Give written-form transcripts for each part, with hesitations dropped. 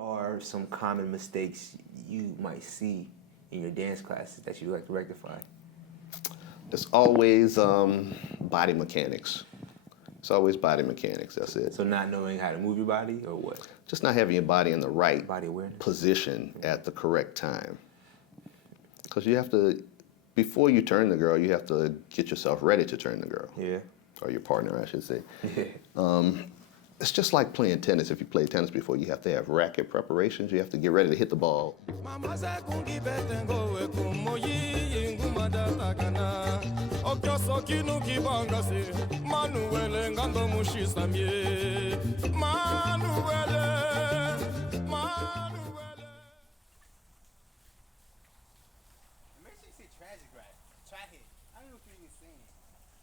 are some common mistakes you might see in your dance classes that you'd like to rectify? It's always body mechanics. It's always body mechanics, that's it. So not knowing how to move your body, or what? Just not having your body in the right Body awareness. position at the correct time. Because you have to, before you turn the girl, you have to get yourself ready to turn the girl. Yeah. Or your partner, I should say. Yeah. It's just like playing tennis. If you played tennis before, you have to have racket preparations. You have to get ready to hit the ball.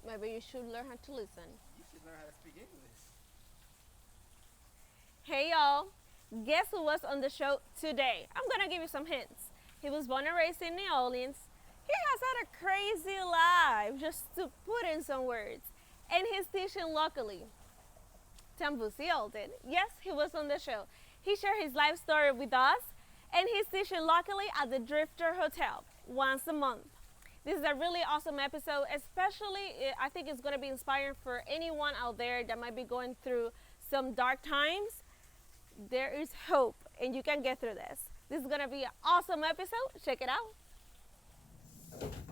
Maybe you should learn how to listen. You should learn how to speak English. Hey y'all, guess who was on the show today? I'm gonna give you some hints. He was born and raised in New Orleans. He has had a crazy life, just to put in some words. And he's teaching locally. Tumbusui Ogden, yes, he was on the show. He shared his life story with us, and he's teaching locally at the Drifter Hotel once a month. This is a really awesome episode, especially I think it's gonna be inspiring for anyone out there that might be going through some dark times. There is hope, and you can get through this. This is gonna be an awesome episode. Check it out.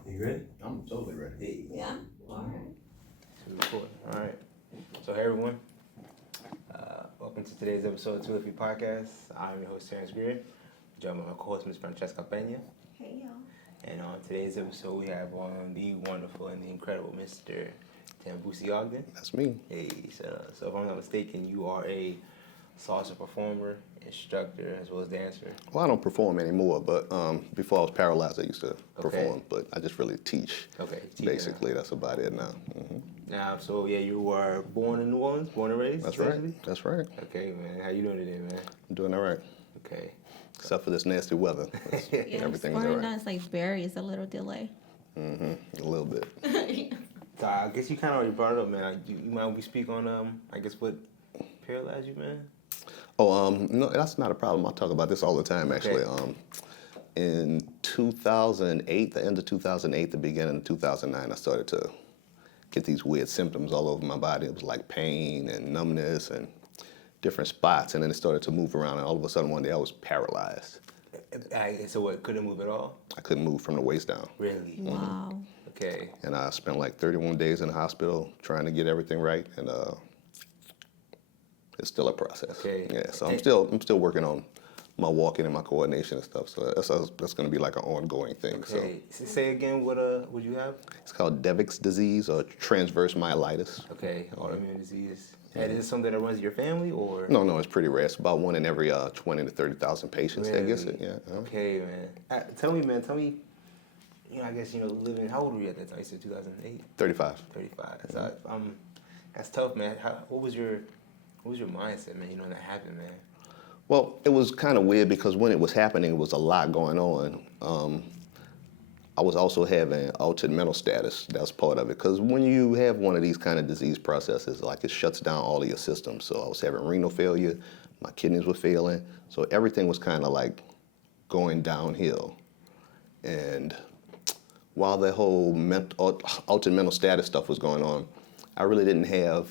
You ready? I'm totally ready. Hey. Yeah, all right. All right. So hey everyone, welcome to today's episode of 2 Podcast. I'm your host Terrence Greer, joined by my co-host Ms. Francesca Pena. Hey y'all. And on today's episode, we have on the wonderful and the incredible Mr. Tumbusui Ogden. That's me. Hey, so if I'm not mistaken, you are a salsa performer, instructor, as well as dancer. Well, I don't perform anymore, but before I was paralyzed, I used to perform, but I just really teach. Okay. Basically, that's about it now. Mm-hmm. Now, so yeah, you were born in New Orleans, born and raised? That's right. That's right. Okay, man. How you doing today, man? I'm doing all right. Okay. Except for this nasty weather. Everything is all right. It's like very, it's a little delay. Mm-hmm. A little bit. So I guess you kind of already brought it up, man. You mind we speak on, I guess, what paralyzed you, man? Oh, no, that's not a problem. I talk about this all the time, actually. Okay. In 2008, the end of 2008, the beginning of 2009, I started to get these weird symptoms all over my body. It was like pain and numbness and different spots, and then it started to move around, and all of a sudden one day I was paralyzed. So what, couldn't move at all? I couldn't move from the waist down. Really? Wow. Okay. And I spent like 31 days in the hospital trying to get everything right, and it's still a process. Okay. Yeah, so I'm still working on my walking and my coordination and stuff. So that's going to be like an ongoing thing. Okay. So say again, what you have? It's called Dancce disease or Transverse myelitis. Okay, autoimmune disease. And is it something that runs in your family, or? No, it's pretty rare. It's about 1 in every 20 to 30,000 patients that gets it. Really? Yeah. Okay, man. Tell me, I guess, living, how old were you at that time? You said 2008? 35. 35. So that's tough, man. What was your mindset, man, when that happened, man? Well, it was kind of weird because when it was happening, it was a lot going on. I was also having altered mental status. That's part of it. Because when you have one of these kind of disease processes, like it shuts down all of your systems. So I was having renal failure, my kidneys were failing. So everything was kind of like going downhill. And while the whole altered mental status stuff was going on, I really didn't have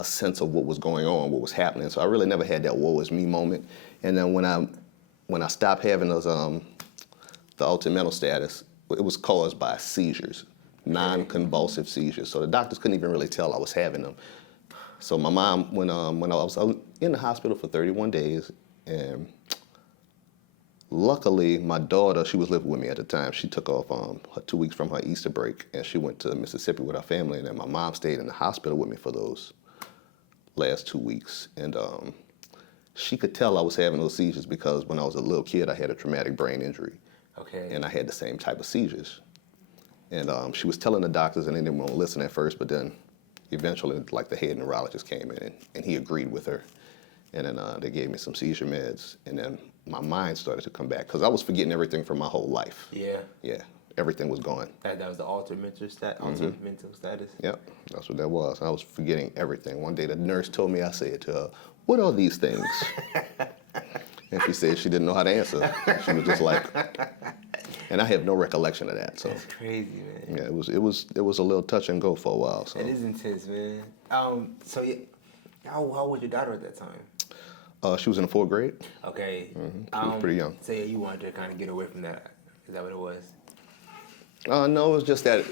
a sense of what was going on, what was happening. So I really never had that woe is me moment. And then when I stopped having those the altered mental status, it was caused by seizures, non-convulsive seizures. So the doctors couldn't even really tell I was having them. So my mom, when I was in the hospital for 31 days, and luckily my daughter, she was living with me at the time, she took off her 2 weeks from her Easter break, and she went to Mississippi with her family, and then my mom stayed in the hospital with me for those last 2 weeks. And she could tell I was having those seizures because when I was a little kid, I had a traumatic brain injury. Okay. And I had the same type of seizures. And she was telling the doctors, and they didn't want to listen at first, but then eventually, like, the head neurologist came in, and he agreed with her. And then they gave me some seizure meds, and then my mind started to come back, because I was forgetting everything from my whole life. Yeah. Yeah, everything was gone. That was the altered mental status? Yep, that's what that was. I was forgetting everything. One day the nurse told me, I said to her, "What are these things?" And she said she didn't know how to answer. She was just like, and I have no recollection of that. So That's crazy, man. yeah, it was a little touch and go for a while. So It is intense, man. So yeah, how was your daughter at that time? she was in the 4th grade. Okay. She was pretty young. So yeah, you wanted to kind of get away from that. Is that what it was? No, it was just that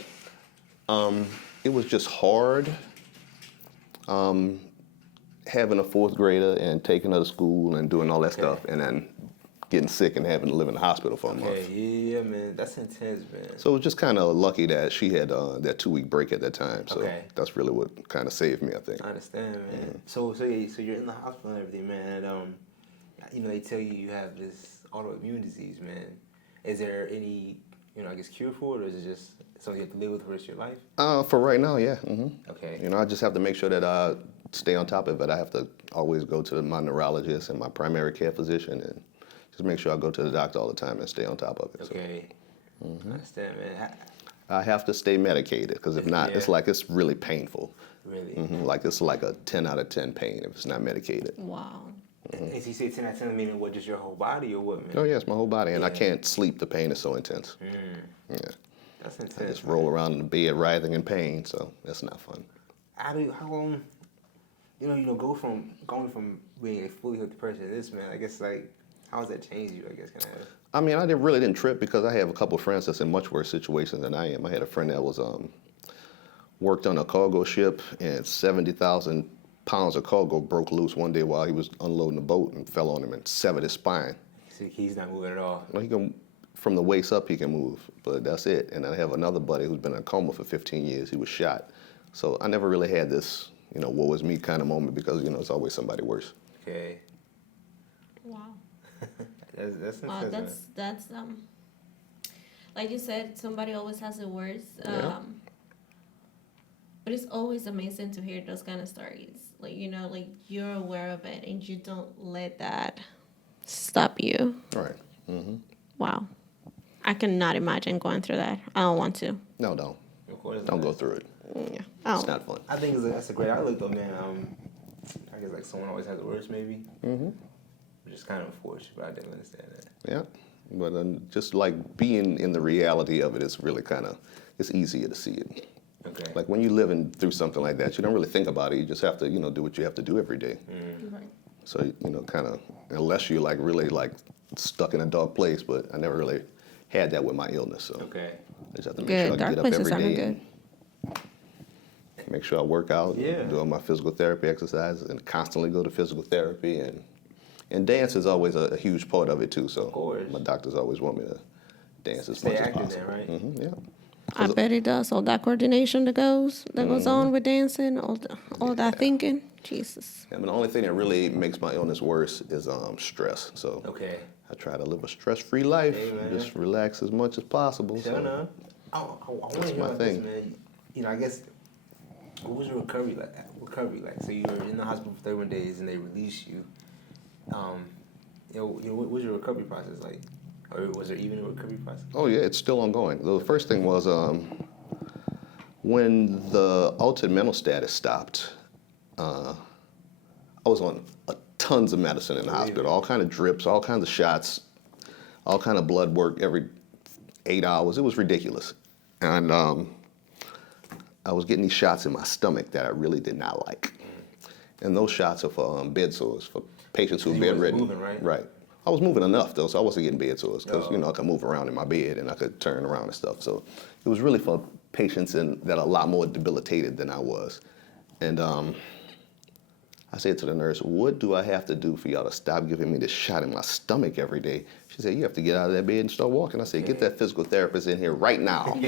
it was just hard having a 4th grader and taking her to school and doing all that stuff, and then getting sick and having to live in the hospital for a month. Okay, yeah, man. That's intense, man. So it was just kind of lucky that she had that 2-week break at that time. So that's really what kind of saved me, I think. I understand, man. So you're in the hospital and everything, man. And, they tell you have this autoimmune disease, man. Is there any, I guess, cure for it, or is it just something you have to live with for the rest of your life? For right now, yeah. Okay. I just have to make sure that I stay on top of it. I have to always go to my neurologist and my primary care physician and just make sure I go to the doctor all the time and stay on top of it. Okay. I understand, man. I have to stay medicated, because if not, it's really painful. Really? Like it's like a 10 out of 10 pain if it's not medicated. Wow. If you say 10 out of 10, meaning what, just your whole body or what, man? Oh yeah, it's my whole body, and I can't sleep. The pain is so intense. Yeah. That's intense. I just roll around in the bed writhing in pain, so that's not fun. How long, going from being a fully healthy person to this, man, I guess, like, how has that changed you, I guess, kind of? I mean, I really didn't trip, because I have a couple of friends that's in much worse situations than I am. I had a friend that was worked on a cargo ship, and 70,000 pounds of cargo broke loose one day while he was unloading the boat and fell on him and severed his spine. So he's not moving at all. Well, he can, from the waist up, he can move, but that's it. And I have another buddy who's been in a coma for 15 years. He was shot. So I never really had this, woe is me kind of moment, because, it's always somebody worse. Okay. Wow. That's Wow, intense, that's like you said, somebody always has it worse. Yeah. But it's always amazing to hear those kind of stories. Like, like you're aware of it and you don't let that stop you. Right. Mm-hmm. Wow. I cannot imagine going through that. I don't want to. No, don't. Of course Don't not. go through it. Yeah. It's not fun. I think that's a great outlook, though, man. I guess, like, someone always has it worse, maybe. Which is kind of unfortunate, but I definitely understand that. Yeah. But just like being in the reality of it is really it's easier to see it. Okay. Like when you're living through something like that, you don't really think about it. You just have to, do what you have to do every day. Right. So, unless you're like really like stuck in a dark place, but I never really had that with my illness. So Okay. I just have to make Good. sure I Dark get up places every aren't day good. and make sure I work out, Yeah. do all my physical therapy exercises, and constantly go to physical therapy. And dance is always a huge part of it too. So Of course. my doctors always want me to dance as Stay much as active possible. then, right? Yeah. I bet it does. All that coordination that goes on with dancing, all that thinking. Jesus. I mean, the only thing that really makes my illness worse is stress. So Okay. I try to live a stress-free life, Hey, man. just relax as much as possible. Sure enough. I want to hear my about thing. this, man. I guess, what was your recovery like? So you were in the hospital for 31 days and they released you. What was your recovery process like? Or was there even a recovery process? Oh yeah, it's still ongoing. The first thing was when the altered mental status stopped. I was on tons of medicine in the hospital, all kind of drips, all kinds of shots, all kind of blood work every 8 hours. It was ridiculous, and I was getting these shots in my stomach that I really did not like. And those shots are for bed sores, for patients who are You wasn't bedridden. moving, right? Right. I was moving enough though, so I wasn't getting bed sores because Oh. I could move around in my bed and I could turn around and stuff. So it was really for patients that are a lot more debilitated than I was. And I said to the nurse, "What do I have to do for y'all to stop giving me this shot in my stomach every day?" She said, "You have to get out of that bed and start walking." I said, "Get that physical therapist in here right now."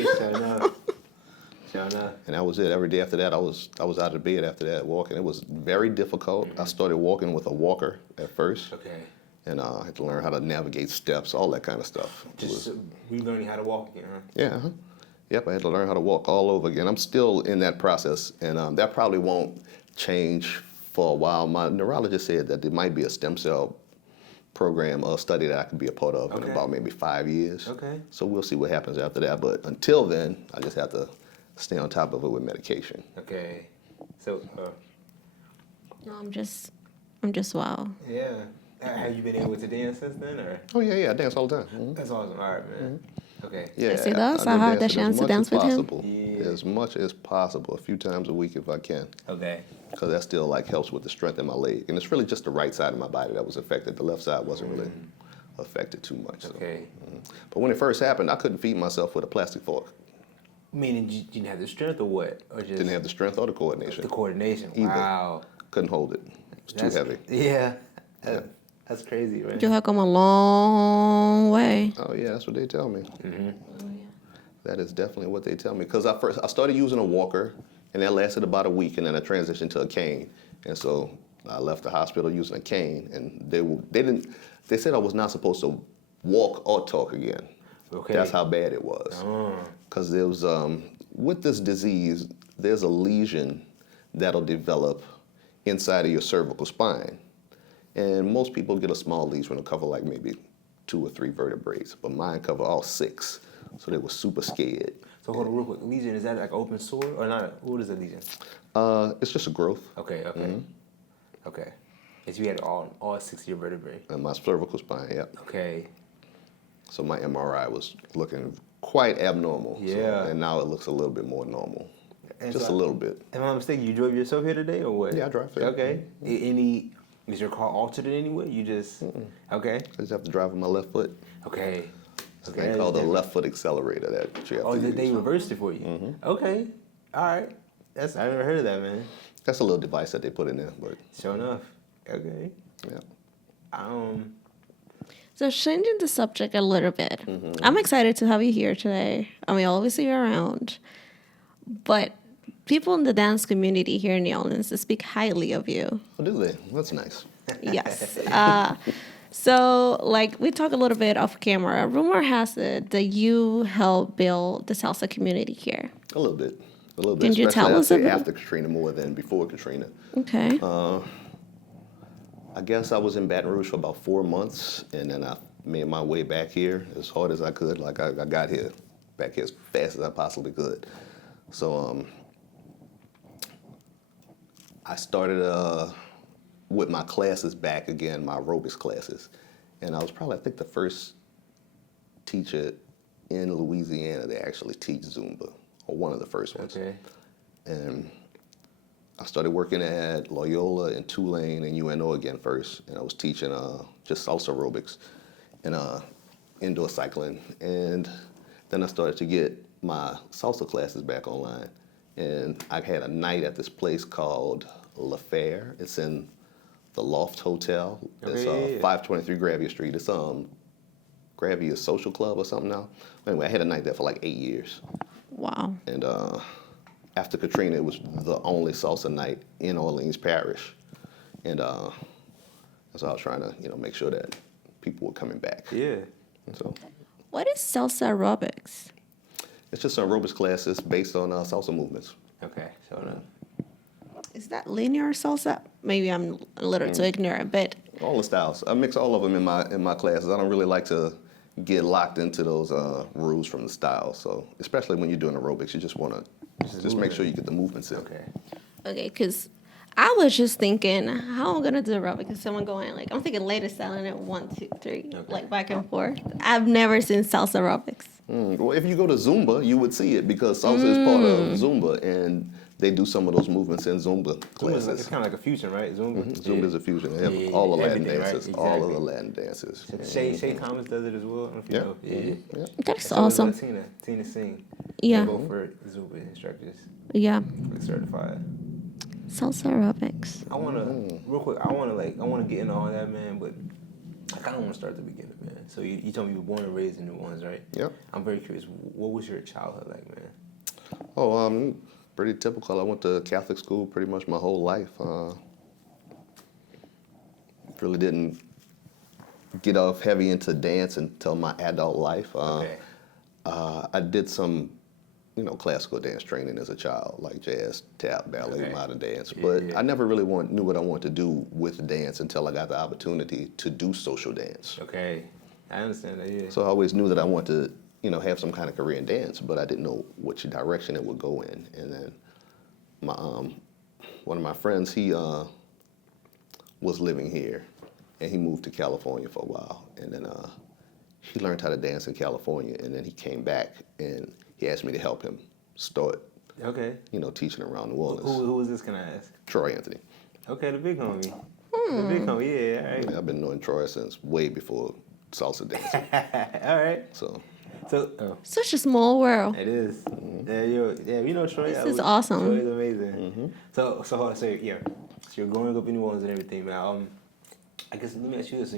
Sure enough. And that was it. Every day after that, I was out of bed after that, walking. It was very difficult. I started walking with a walker at first. Okay. And I had to learn how to navigate steps, all that kind of stuff. Just relearning how to walk again, huh? Yeah. Yep, I had to learn how to walk all over again. I'm still in that process, and that probably won't change for a while. My neurologist said that there might be a stem cell program or study that I could be a part of in Okay. about maybe 5 years. Okay. So we'll see what happens after that. But until then, I just have to stay on top of it with medication. Okay. So, No, I'm just wow. yeah. Have you been able to dance since then, or? Oh yeah, I dance all the time. That's awesome. All right, man. Okay. Yeah, Yes, he does. I been have the dancing chance as to much dance as with him. possible. Yeah. As much as possible, a few times a week if I can, Okay. because that still like helps with the strength in my leg. And it's really just the right side of my body that was affected. The left side wasn't really affected too much. So. Okay. But when it first happened, I couldn't feed myself with a plastic fork. Meaning you didn't have the strength, or what? Or just Didn't have the strength or the coordination. the coordination. Either. Wow. Couldn't hold it. It's too heavy. Yeah. That's crazy, man. You have come a long way. Oh yeah, that's what they tell me. Mm-hmm. That is definitely what they tell me. Because I started using a walker, and that lasted about a week, and then I transitioned to a cane. And so I left the hospital using a cane, and they said I was not supposed to walk or talk again. Okay. That's how bad it was. Because there was with this disease, there's a lesion that'll develop inside of your cervical spine. And most people get a small lesion that'll cover like maybe 2 or 3 vertebrae, but mine cover all 6. So they were super scared. So hold on real quick. Lesion, is that like open sore or not? What is a lesion? It's just a growth Okay. Okay. And so you had all 6 of your vertebrae. in my cervical spine, yep. Okay. So my MRI was looking quite abnormal. So, Yeah. and now it looks a little bit more normal. And Just so- a little bit. Am I not mistaken? You drove yourself here today, or what? Yeah, I drive here. Okay. Is your car altered in any way? You just okay. I just have to drive with my left foot. Okay. It's called the left foot accelerator that you have Oh, to they use. reversed it for you. Okay. All right. I never heard of that, man. That's a little device that they put in there, but Sure enough. Okay. yeah. So changing the subject a little bit. I'm excited to have you here today. I mean, I'll always see you around. But people in the dance community here in New Orleans speak highly of you. Oh, do they? That's nice. Yes. So, like, we talk a little bit off camera. Rumor has it that you helped build the salsa community here. A little bit. A little bit. Can you tell Especially us a bit? after Katrina more than before Katrina. Okay. I guess I was in Baton Rouge for about 4 months, and then I made my way back here as hard as I could. Like I got here, back here as fast as I possibly could. So I started with my classes back again, my aerobics classes, and I was probably, I think, the first teacher in Louisiana to actually teach Zumba, or one of the first ones. Okay. And I started working at Loyola and Tulane and UNO again first, and I was teaching just salsa aerobics and indoor cycling. And then I started to get my salsa classes back online. And I had a night at this place called La Fair. It's in the Loft Hotel. It's Okay, yeah. 523 Gravia Street. It's Gravia Social Club or something now. Anyway, I had a night there for like 8 years. Wow. And after Katrina, it was the only salsa night in Orleans Parish. And so I was trying to, make sure that people were coming back. Yeah. And so What is salsa aerobics? it's just aerobics classes based on salsa movements. Okay. Sure enough. Is that linear salsa? Maybe I'm a little too ignorant, but All the styles. I mix all of them in my classes. I don't really like to get locked into those rules from the styles. So especially when you're doing aerobics, you just want to just make sure you get the movements in. Okay. okay, because I was just thinking, how am I gonna do aerobics? Is someone going like, I'm thinking latest styling it 1, 2, 3, like back and forth. I've never seen salsa aerobics. Well, if you go to Zumba, you would see it because salsa is part of Zumba, and they do some of those movements in Zumba It's classes. kind of like a fusion, right? Zumba. Zumba is a fusion. They have Yeah, all the Latin everything, right? dances, all of the Exactly. Latin dances. Shay Thomas does it as well. I don't know if you know. Yeah. That's So does, awesome. Tina Singh. Yeah. They both for Zumba instructors, Yeah. like certified. Salsa aerobics. I wanna real quick. I wanna get into all that, man. But I kind of want to start at the beginning, man. So you told me you were born and raised in New Orleans, right? Yep. I'm very curious. What was your childhood like, man? Oh, pretty typical. I went to Catholic school pretty much my whole life. Really didn't get off heavy into dance until my adult life. Okay. I did some, classical dance training as a child, like jazz, tap, ballet, Okay. modern dance. Yeah, But yeah. I never really knew what I wanted to do with dance until I got the opportunity to do social dance. Okay. I understand that. Yeah. So I always knew that I wanted to, have some kind of career in dance, but I didn't know which direction it would go in. And then my one of my friends, he was living here, and he moved to California for a while. And then he learned how to dance in California, and then he came back, and he asked me to help him start, Okay. teaching around New Orleans. Who is this, can I ask? Troy Anthony. Okay, the big homie. The big homie, yeah, all right. Yeah, I've been knowing Troy since way before salsa dancing. All right. So Such a small world. it is. Yeah, you know Troy. This is awesome. Troy is amazing. So hold on, so you're growing up in New Orleans and everything, man. I guess let me ask you this,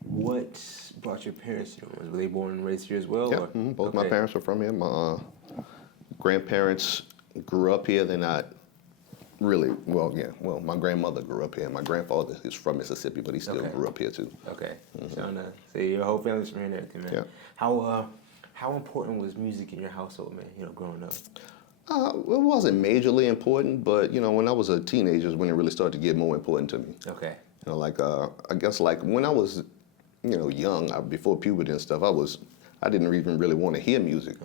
what brought your parents to New Orleans? Were they born and raised here as well? yeah, or? both my parents were from here. My grandparents grew up here. They're not really, well, my grandmother grew up here. My grandfather is from Mississippi, but he still Okay. grew up here too. Okay. So your whole family's from here and everything, man. Yeah. How important was music in your household, man, growing up? It wasn't majorly important, but when I was a teenager is when it really started to get more important to me. Okay. I guess when I was, young, before puberty and stuff, I didn't even really want to hear music.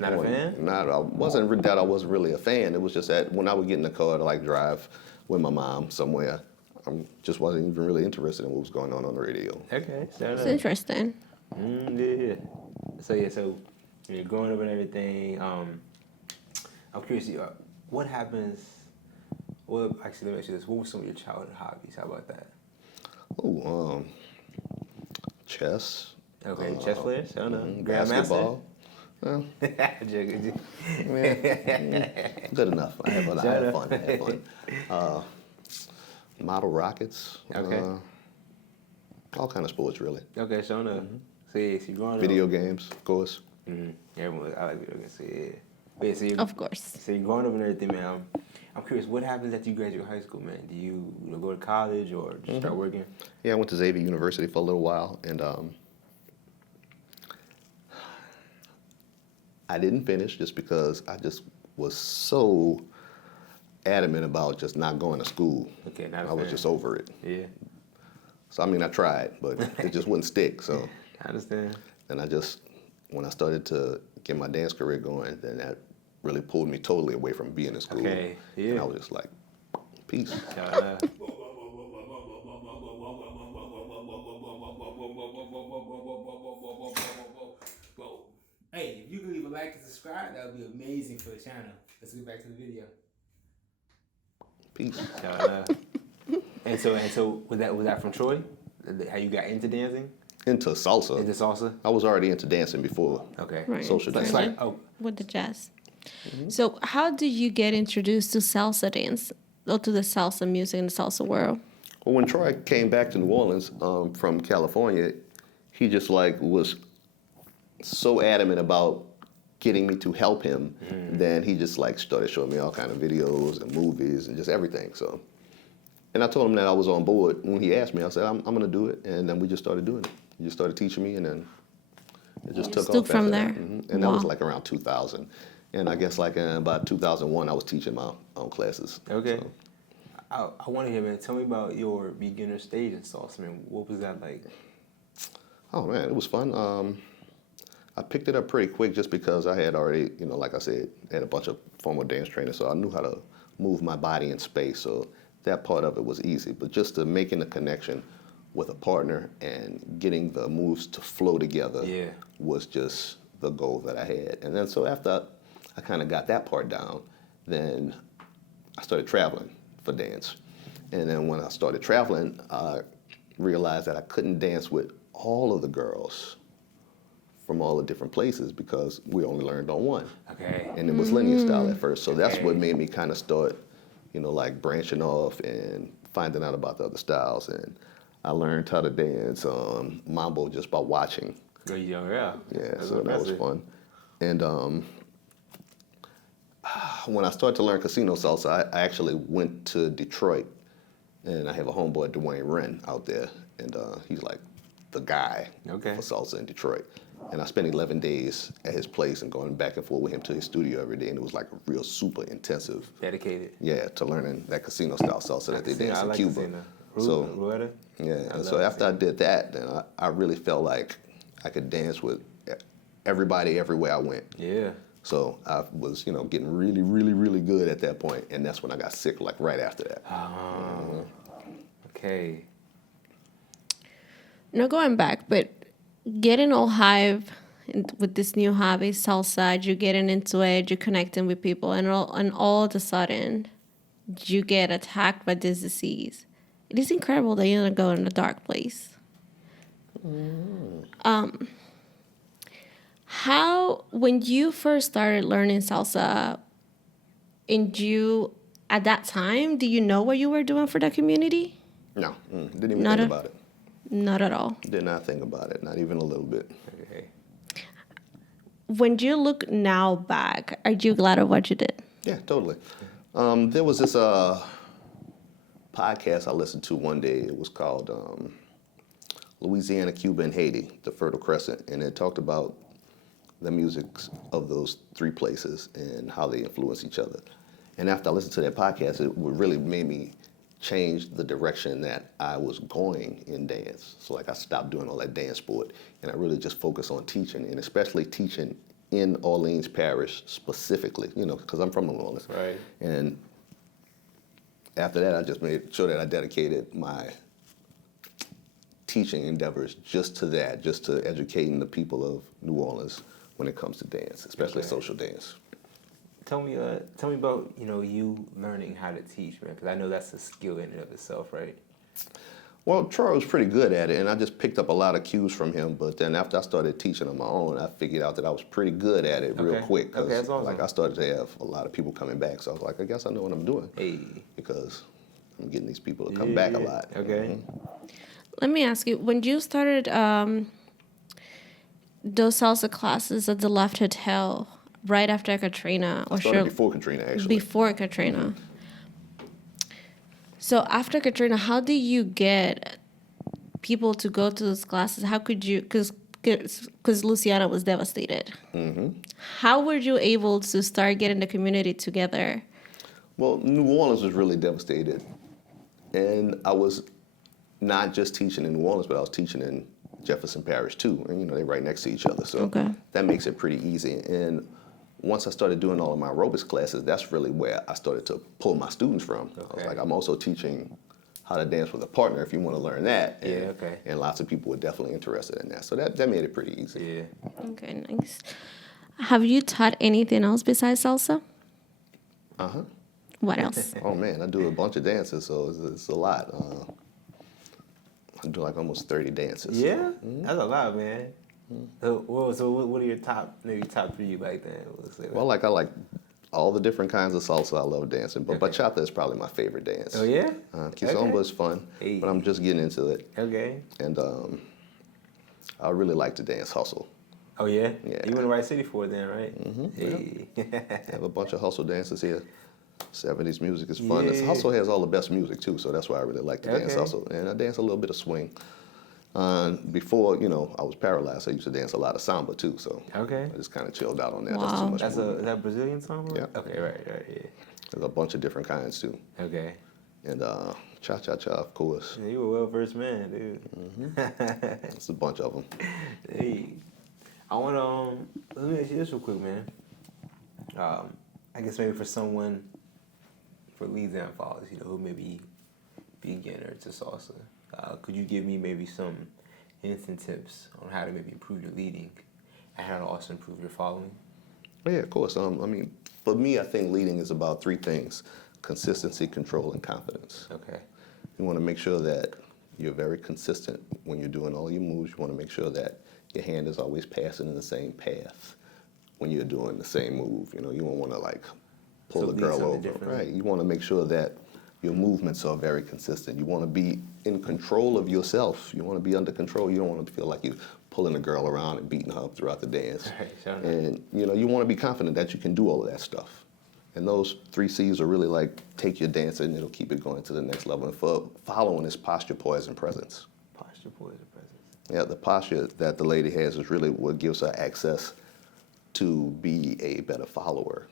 Not a fan? I wasn't really a fan. It was just that when I would get in the car to drive with my mom somewhere, I just wasn't even really interested in what was going on the radio. Okay. It's interesting. Yeah. So you're growing up and everything. I'm curious, what happens? Well, actually, let me ask you this: what were some of your childhood hobbies? How about that? Oh, chess. Okay, chess players. I don't know. Basketball. Well, Grandmaster. good enough. I had fun. Model rockets. Okay. All kind of sports, really. Okay, so enough. So you're growing Video up. games, of course. Everyone, I like video games. So yeah. But so Of course. So you're growing up and everything, man. I'm curious, what happens after you graduate high school, man? Do you go to college or just start working? Yeah, I went to Xavier University for a little while, and I didn't finish just because I just was so adamant about just not going to school. Okay, not a I was fan. just over it. Yeah, So, I tried, but it just wouldn't stick. So, I understand. and when I started to get my dance career going, then that really pulled me totally away from being in school. Okay, yeah. And I was just like, peace. Hey, if you could leave a like and subscribe, that would be amazing for the channel. Let's get back to the video. Peace. And so was that from Troy? How you got into dancing? Into salsa. Into salsa? I was already into dancing before. Okay. Right. Social It's dancing. like With the jazz. So how did you get introduced to salsa dance or to the salsa music in the salsa world? Well, when Troy came back to New Orleans from California, he just was so adamant about getting me to help him. Then he just started showing me all kind of videos and movies and just everything. So, and I told him that I was on board. When he asked me, I said, I'm going to do it. And then we just started doing it. He just started teaching me, and then it just took off from after there. that. And that was around 2000. And I guess in about 2001, I was teaching my own classes. Okay. So. I want to hear, man. Tell me about your beginner stage in salsa, man. What was that like? Oh man, it was fun. I picked it up pretty quick just because I had already, like I said, had a bunch of formal dance trainers, so I knew how to move my body in space. So that part of it was easy. But just to making the connection with a partner and getting the moves to flow together was just the goal that I had. And then so after I kind of got that part down, then I started traveling for dance. And then when I started traveling, I realized that I couldn't dance with all of the girls from all the different places because we only learned on one. Okay. And it was linear style at first. So that's what made me kind of start, branching off and finding out about the other styles. And I learned how to dance mambo just by watching. Yeah. Yeah, so that was fun. And when I started to learn casino salsa, I actually went to Detroit, and I have a homeboy, Dwayne Wren, out there, and he's like the guy for salsa in Detroit. And I spent 11 days at his place and going back and forth with him to his studio every day, and it was like a real super intensive. Dedicated. Yeah, to learning that casino style salsa that they dance in Cuba. Casino. So, Rueda? yeah, and so after I did that, then I really felt like I could dance with everybody everywhere I went. Yeah. So I was, getting really, really, really good at that point, and that's when I got sick, right after that. Okay. not going back, but getting all hype with this new hobby, salsa, you're getting into it, you're connecting with people, and all of a sudden, you get attacked by this disease. It is incredible that you don't go in a dark place. How, when you first started learning salsa, and you, at that time, do you know what you were doing for the community? No, didn't even Not think a- about it. Not at all. Did not think about it, not even a little bit. Okay. When you look now back, are you glad of what you did? Yeah, totally. There was this podcast I listened to one day. It was called Louisiana, Cuba, and Haiti, the Fertile Crescent, and it talked about the musics of those three places and how they influence each other. And after I listened to that podcast, it really made me change the direction that I was going in dance. So like I stopped doing all that dance sport, and I really just focused on teaching, and especially teaching in Orleans Parish specifically, you know, because I'm from New Orleans. Right. And after that, I just made sure that I dedicated my teaching endeavors just to that, just to educating the people of New Orleans when it comes to dance, especially Okay. social dance. Tell me about you learning how to teach, man, because I know that's a skill in and of itself, right? Well, Troy was pretty good at it, and I just picked up a lot of cues from him. But then after I started teaching on my own, I figured out that I was pretty good at it real Okay. quick. 'Cause, Okay, that's awesome. like I started to have a lot of people coming back, so I was like, I guess I know what I'm doing Hey. because I'm getting these people to come back a lot. Okay. Let me ask you, when you started those salsa classes at the Left Hotel right after Katrina, I started before Katrina, actually. before Katrina. So after Katrina, how did you get people to go to those classes? How could you, because Louisiana was devastated. How were you able to start getting the community together? Well, New Orleans was really devastated, and I was not just teaching in New Orleans, but I was teaching in Jefferson Parish too, and they're right next to each other, so Okay. that makes it pretty easy. And once I started doing all of my aerobics classes, that's really where I started to pull my students from. I was Okay. like, I'm also teaching how to dance with a partner if you want to learn that. And, Yeah, okay. And lots of people were definitely interested in that, so that made it pretty easy. Yeah. Okay, nice. Have you taught anything else besides salsa? Uh-huh. What else? Oh man, I do a bunch of dances, so it's a lot. I do like almost 30 dances. Yeah? That's a lot, man. So what are your top three like then? Let's say Well, I like all the different kinds of salsa. I love dancing, but Okay. bachata is probably my favorite dance. Oh, yeah? Kizomba Okay. is fun, Hey. but I'm just getting into it. Okay. And I really like to dance hustle. Oh, yeah? Yeah. You in the right city for it then, right? Hey. I have a bunch of hustle dances here. 70s music is fun. Yeah. Hustle has all the best music too, so that's why I really like to dance Okay. hustle. And I dance a little bit of swing. Before, I was paralyzed, I used to dance a lot of samba too, so Okay. I just kind of chilled out on that. That's Wow. too much Is movement. that Brazilian song? Yeah. Okay, right, yeah. There's a bunch of different kinds too. Okay. And cha-cha-cha, of course. Yeah, you a well-versed man, dude. There's a bunch of them. Hey. I want to, let me ask you this real quick, man. I guess maybe for someone, for Louisiana followers, who may be beginner to salsa, could you give me maybe some hints and tips on how to maybe improve your leading and how to also improve your following? Oh, yeah, of course. For me, I think leading is about three things: consistency, control, and confidence. Okay. You want to make sure that you're very consistent when you're doing all your moves. You want to make sure that your hand is always passing in the same path when you're doing the same move. You don't want to pull So the lead girl something over. differently. Right. You want to make sure that your movements are very consistent. You want to be in control of yourself. You want to be under control. You don't want to feel like you're pulling a girl around and beating her up throughout the dance. Right, sure. And you want to be confident that you can do all of that stuff. And those 3 C's are really take your dance and it'll keep it going to the next level. And for following is posture, poise, and presence. Posture, poise, and presence. Yeah, the posture that the lady has is really what gives her access to be a better follower.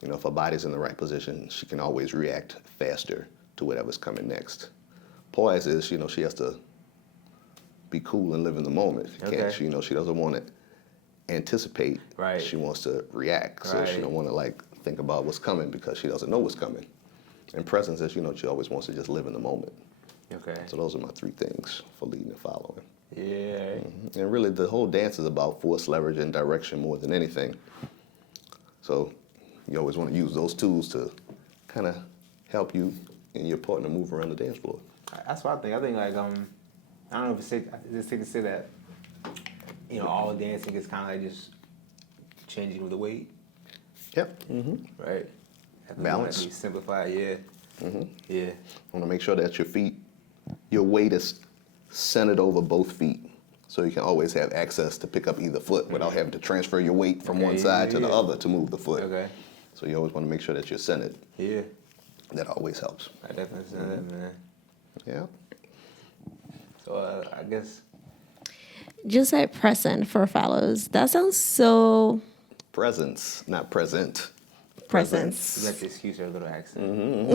If her body's in the right position, she can always react faster to whatever's coming next. Poise is, she has to be cool and live in the moment. Okay. She doesn't want to anticipate. Right. She wants to react. So she Right. don't want to think about what's coming because she doesn't know what's coming. And presence is, she always wants to just live in the moment. Okay. So those are my 3 things for leading and following. Yeah. And really, the whole dance is about force, leverage, and direction more than anything. So you always want to use those tools to kind of help you and your partner move around the dance floor. That's what I think. I think like I don't know if it's safe to say that all dancing is kind of like just changing with the weight, Yep. right? Balance. Simplify, yeah. Yeah. Want to make sure that your weight is centered over both feet, so you can always have access to pick up either foot without having to transfer your weight from one side to the other to move the foot. Okay. So you always want to make sure that you're centered. Yeah. That always helps. I definitely see that, man. Yeah. So I guess Just say present for fellows. That sounds so Presence, not present. presence. you got the excuse or a little accent.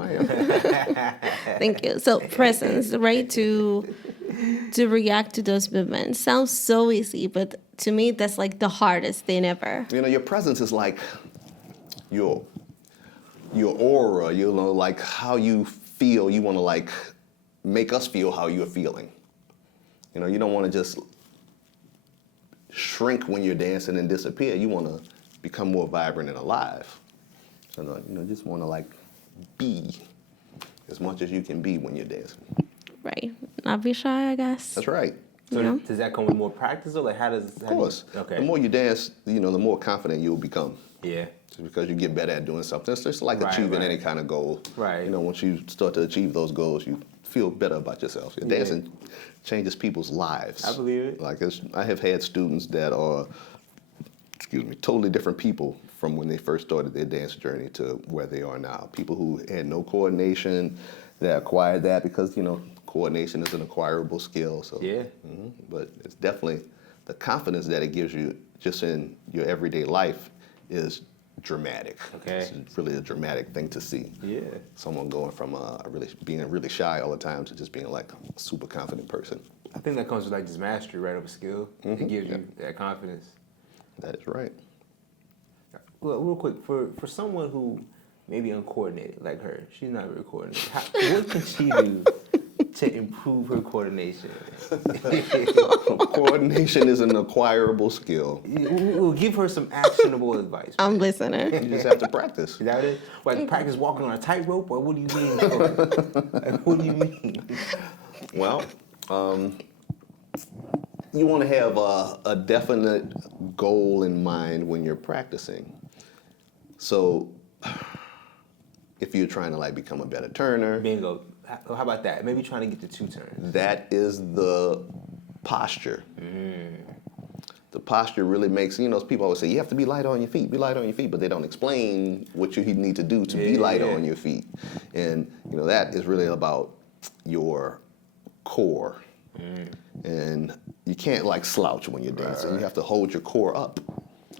I am. Thank you. So presence, right? To react to those movements sounds so easy, but to me that's like the hardest thing ever. Your presence is like your aura, like how you feel. You want to like make us feel how you're feeling. You don't want to just shrink when you're dancing and disappear. You want to become more vibrant and alive. So, just want to like be as much as you can be when you're dancing. Right. Not be shy, I guess. That's right. So Yeah. does that come with more practice, or like how does? Of course. Okay. The more you dance, the more confident you'll become. Yeah. Just because you get better at doing something. It's just like Right, achieving right. any kind of goal. Right. Once you start to achieve those goals, you feel better about yourself. Your Yeah. dancing changes people's lives. I believe it. Like I have had students that are, totally different people from when they first started their dance journey to where they are now. People who had no coordination, that acquired that because, coordination is an acquirable skill. So Yeah. But it's definitely the confidence that it gives you just in your everyday life is dramatic. Okay. It's really a dramatic thing to see. Yeah. Someone going from being really shy all the time to just being like a super confident person. I think that comes with like just mastery, right, of a skill. It gives you that confidence. That is right. Well, real quick, for someone who may be uncoordinated like her, she's not very coordinated. What can she do to improve her coordination? Coordination is an acquirable skill. We'll give her some actionable advice. I'm listening. You just have to practice. Is that what it is? Like practice walking on a tightrope, or what do you mean? Like, what do you mean? Well, you want to have a definite goal in mind when you're practicing. So if you're trying to like become a better turner, Bingo. How about that? Maybe trying to get to 2 turns. that is the posture. The posture really makes, people always say, you have to be light on your feet, but they don't explain what you need to do to be light on your feet. And, that is really about your core. And you can't like slouch when you're dancing. You have to hold your core up.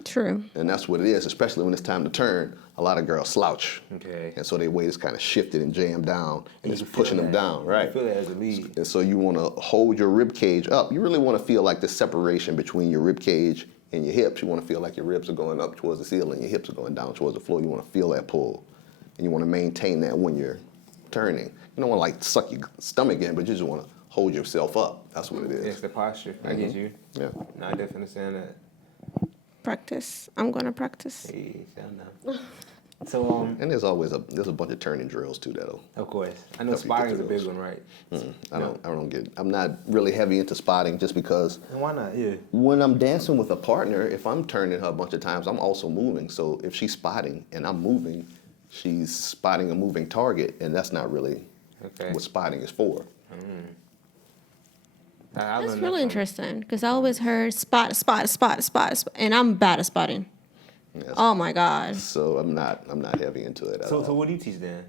True. And that's what it is, especially when it's time to turn. A lot of girls slouch. Okay. And so their weight is kind of shifted and jammed down, and it's You feel pushing them that. down, right? You feel that as a lead. And so you want to hold your rib cage up. You really want to feel like the separation between your rib cage and your hips. You want to feel like your ribs are going up towards the ceiling, your hips are going down towards the floor. You want to feel that pull. And you want to maintain that when you're turning. You don't want to like suck your stomach in, but you just want to hold yourself up. That's what it is. It's the posture. I get you. Yeah. No, I definitely understand that. Practice. I'm gonna practice. Hey, sound down. So, And there's a bunch of turning drills too that'll. of course, I know Help you get spotting is a through big those. one, right? I'm not really heavy into spotting just because And why not? Yeah. when I'm dancing with a partner, if I'm turning her a bunch of times, I'm also moving. So if she's spotting and I'm moving, she's spotting a moving target, and that's not really Okay. what spotting is for. I That's learned that really from- interesting because I always heard spot, and I'm bad at spotting. Yes. Oh my god. So I'm not heavy into it at So all. what do you teach then?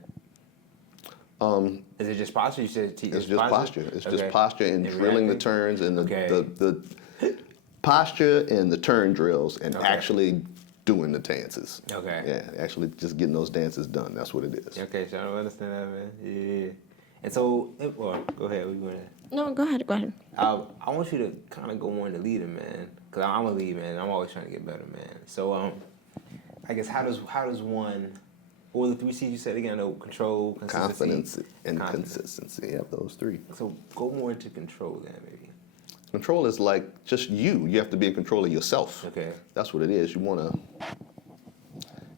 Is it just posture? You said teach. It's just posture. It's just Okay. posture and drilling the reacting? turns and Okay. the posture and the turn drills and Okay. actually doing the dances. Okay. Yeah, actually just getting those dances done. That's what it is. Okay, so I don't understand that, man. Yeah. And so, well, go ahead. What you gonna? No, go ahead. I want you to kind of go on the leader, man, because I'm a lead, man. I'm always trying to get better, man. So, I guess how does one What were the 3 C's you said again? I know control, consistency, Confidence and confidence. consistency. Yeah, those 3. So go more into control then, maybe. Control is like just you. You have to be in control of yourself. Okay. That's what it is.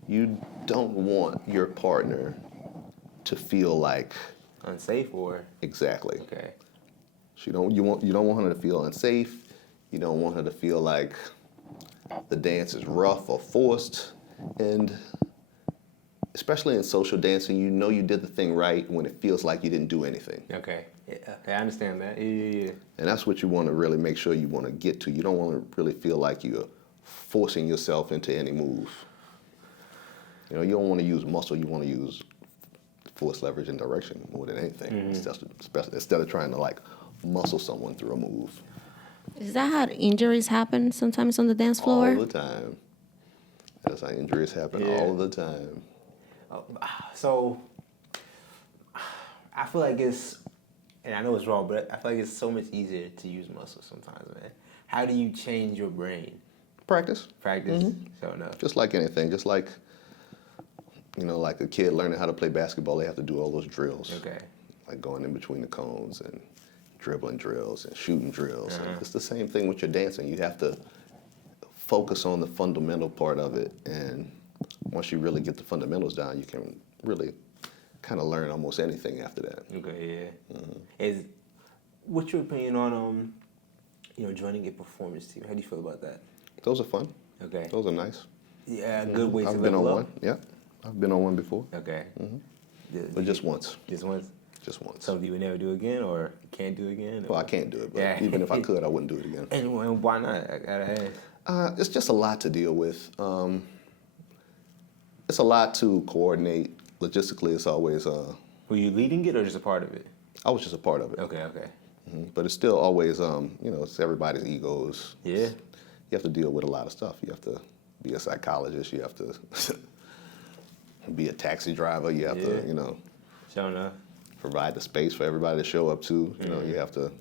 You don't want your partner to feel like Unsafe or? exactly. Okay. You don't want her to feel unsafe. You don't want her to feel like the dance is rough or forced. And especially in social dancing, you know you did the thing right when it feels like you didn't do anything. Okay. Yeah, okay, I understand that. Yeah. And that's what you want to really make sure you want to get to. You don't want to really feel like you're forcing yourself into any move. You know, you don't want to use muscle. You want to use force, leverage, and direction more than anything. Instead of trying to like muscle someone through a move. Is that how injuries happen sometimes on the dance floor? All the time. That's how injuries happen all the time. So I feel like it's, and I know it's wrong, but I feel like it's so much easier to use muscle sometimes, man. How do you change your brain? Practice. Practice. So no. Just like anything. Just like, you know, like a kid learning how to play basketball, they have to do all those drills. Okay. Like going in between the cones and dribbling drills and shooting drills. And it's the same thing with your dancing. You have to focus on the fundamental part of it. And once you really get the fundamentals down, you can really kind of learn almost anything after that. Okay, yeah. What's your opinion on joining a performance team? How do you feel about that? Those are fun. Okay. Those are nice. Yeah, a good way to I've been on level one. up. Yeah, I've been on one before. Okay. But just once. Just once. Just once. Something you would never do again, or can't do again? Well, I can't do it, but even if I could, I wouldn't do it again. And why not? I gotta ask. It's just a lot to deal with. It's a lot to coordinate. Logistically, it's always. Were you leading it or just a part of it? I was just a part of it. Okay. But it's still always, it's everybody's egos. Yeah. You have to deal with a lot of stuff. You have to be a psychologist. You have to be a taxi driver. You have to, Sure enough. provide the space for everybody to show up to. You know, you have to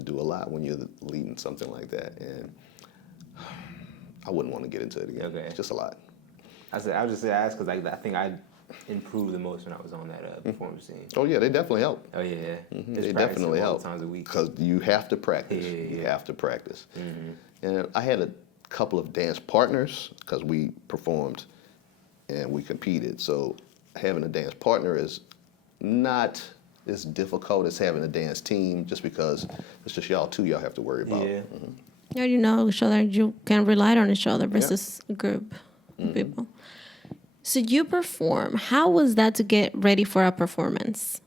do a lot when you're leading something like that. And I wouldn't want to get into it again. Okay. It's just a lot. I was just ask because I think I improved the most when I was on that performance scene. Oh yeah, they definitely help. Oh yeah. They definitely help times a week. because you have to practice. Yeah. You have to practice. And I had a couple of dance partners because we performed and we competed. So having a dance partner is not as difficult as having a dance team, just because it's just y'all two y'all have to worry about. Yeah. Yeah, you know each other. You can rely on each other versus a group of people. So you perform. How was that to get ready for a performance?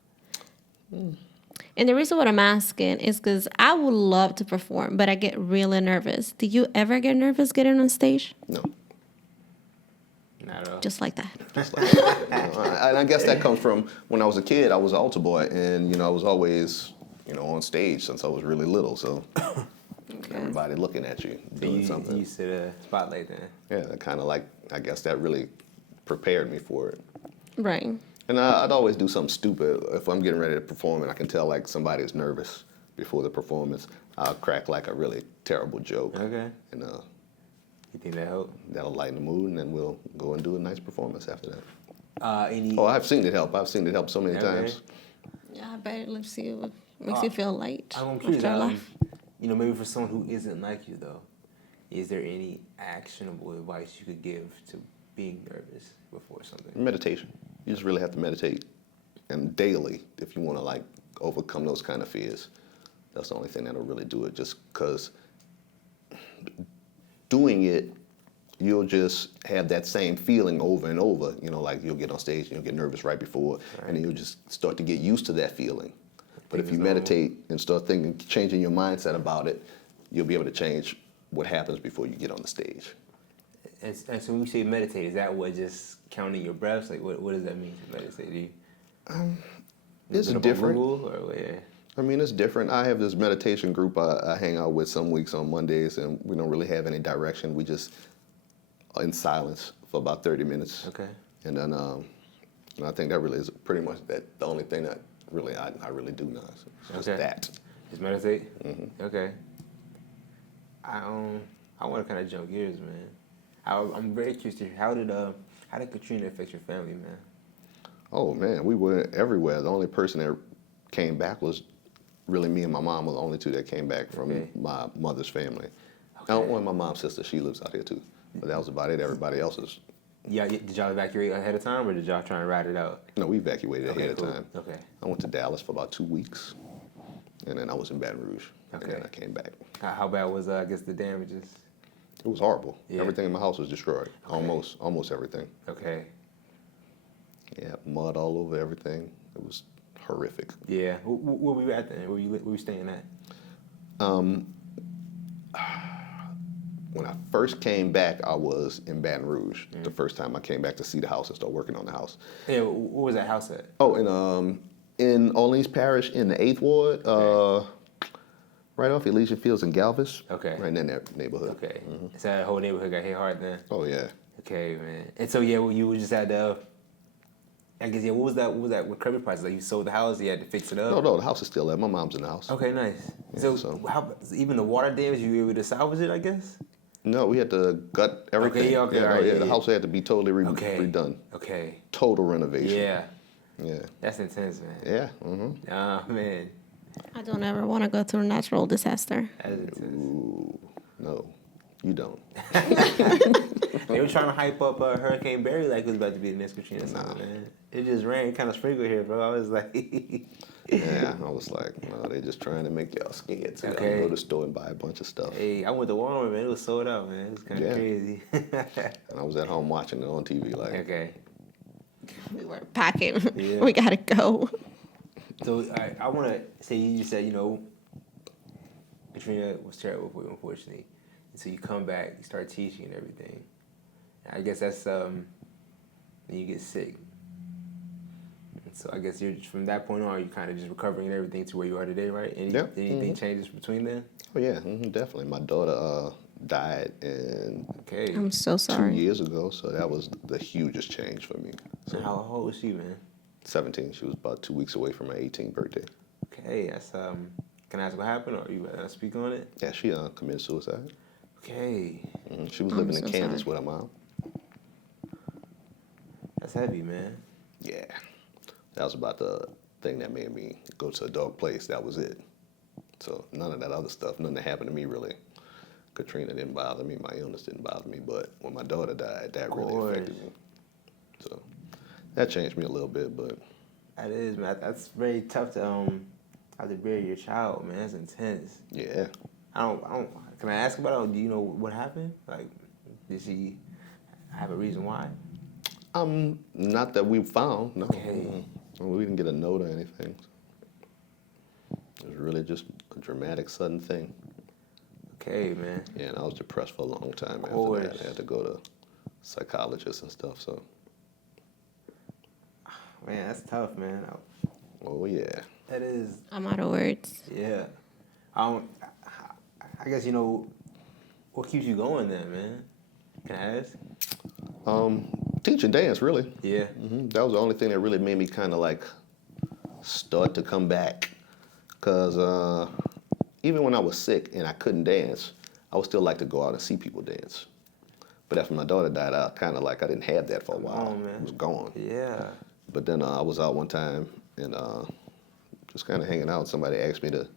And the reason what I'm asking is because I would love to perform, but I get really nervous. Do you ever get nervous getting on stage? No. Not at all. Just like that. Just like that, and I guess that comes from when I was a kid. I was an altar boy, and I was always on stage since I was really little. So everybody looking at you doing something. You used to the spotlight then. Yeah, that kind of like, I guess that really prepared me for it. Right. And I'd always do something stupid. If I'm getting ready to perform and I can tell like somebody's nervous before the performance, I'll crack like a really terrible joke. Okay. And You think that helped? that'll lighten the mood, and then we'll go and do a nice performance after that. Any? Oh, I've seen it help. I've seen it help so many times. Yeah, I bet. Let's see. It makes you feel light. I'm curious. after a laugh. Maybe for someone who isn't like you though, is there any actionable advice you could give to being nervous before something? Meditation. You just really have to meditate, and daily if you want to like overcome those kind of fears. That's the only thing that'll really do it. Just because doing it, you'll just have that same feeling over and over. Like you'll get on stage and you'll get nervous right before, and then you'll just start to get used to that feeling. But if you meditate and start thinking, changing your mindset about it, you'll be able to change what happens before you get on the stage. And so when you say meditate, is that what just counting your breaths? Like what does that mean to meditate? Do you, It's look up on different. Google or yeah? I mean, it's different. I have this meditation group I hang out with some weeks on Mondays, and we don't really have any direction. We just are in silence for about 30 minutes. Okay. And then I think that really is pretty much the only thing that really I really do now. So it's just that. Just meditate? Okay. I want to kind of jump gears, man. I'm very curious to hear how How did Katrina affect your family, man? Oh man, we were everywhere. The only person that came back was really me and my mom were the only two that came back from my mother's family. Okay. And my mom's sister, she lives out here too. But that was about it. Everybody else is. Yeah, did y'all evacuate ahead of time, or did y'all try and ride it out? No, we evacuated ahead of cool. time. Okay. I went to Dallas for about 2 weeks, and then I was in Baton Rouge, Okay. and then I came back. How bad was, I guess, the damages? It was horrible. Yeah. Everything in my house was destroyed. Okay. Almost everything. Okay. Yeah, mud all over everything. It was horrific. Yeah. Where were you at then? Where you staying at? When I first came back, I was in Baton Rouge. The first time I came back to see the house and start working on the house. Yeah, where was that house at? Oh, in Orleans Parish, in the 8th Ward, right off Elysian Fields in Galvez. Okay. Right in that neighborhood. Okay. So that whole neighborhood got hit hard then? Oh yeah. Okay, man. And so, yeah, well, you were just at the, I guess, yeah, what was that with credit prices? Like, you sold the house, you had to fix it up? No, the house is still there. My mom's in the house. Okay, nice. Yeah, so even the water damage, you were able to salvage it, I guess? No, we had to gut everything. Okay, all right, The house had to be totally redone. Okay. Total renovation. Yeah. Yeah. That's intense, man. Yeah. Mm-hmm. Ah, man. I don't ever want to go through a natural disaster. That is intense. Ooh, no, you don't. They were trying to hype up Hurricane Barry like it was about to be the next Katrina or something, man. It just rained, kind of sprinkled here, bro. I was like... Yeah, I was like, no, they're just trying to make y'all scared. So Okay. I go to the store and buy a bunch of stuff. Hey, I went to Walmart, man. It was sold out, man. It was kind of crazy. And I was at home watching it on TV, like, Okay. We were packing. Yeah. We gotta go. So I want to say, you just said, Katrina was terrible for you, unfortunately. And so you come back, you start teaching and everything. I guess that's, then you get sick. And so I guess you're from that point on, you're kind of just recovering and everything to where you are today, right? Anything changes between then? oh yeah, definitely. My daughter died Okay. I'm so 2 sorry. years ago, so that was the hugest change for me. So how old was she, man? 17, she was about 2 weeks away from her 18th birthday. Okay, that's, can I ask what happened, or you speak on it? Yeah, she committed suicide. Okay. She was I'm living so in Kansas sorry. with her mom. That's heavy, man. Yeah, that was about the thing that made me go to a dark place. That was it. So none of that other stuff, nothing that happened to me really. Katrina didn't bother me, my illness didn't bother me, but when my daughter died, that really affected me. So that changed me a little bit, but That is, man. That's very tough to have to bury your child, man. That's intense. yeah. I don't. Can I ask about it? Do you know what happened? Like, did she have a reason why? Not that we found, no. Okay. We didn't get a note or anything. It was really just a dramatic, sudden thing. Okay, man. Yeah, and I was depressed for a long time after course. that. I had to go to psychologists and stuff, so. Man, that's tough, man. Oh, yeah. That is. I'm out of words. Yeah. I guess what keeps you going then, man? Can I ask? Teaching dance, really. Yeah. That was the only thing that really made me kind of like start to come back. Because even when I was sick and I couldn't dance, I would still like to go out and see people dance. But after my daughter died, I kind of like, I didn't have that for a while. on, man. It was gone. Yeah. But then I was out one time and just kind of hanging out. Somebody asked me to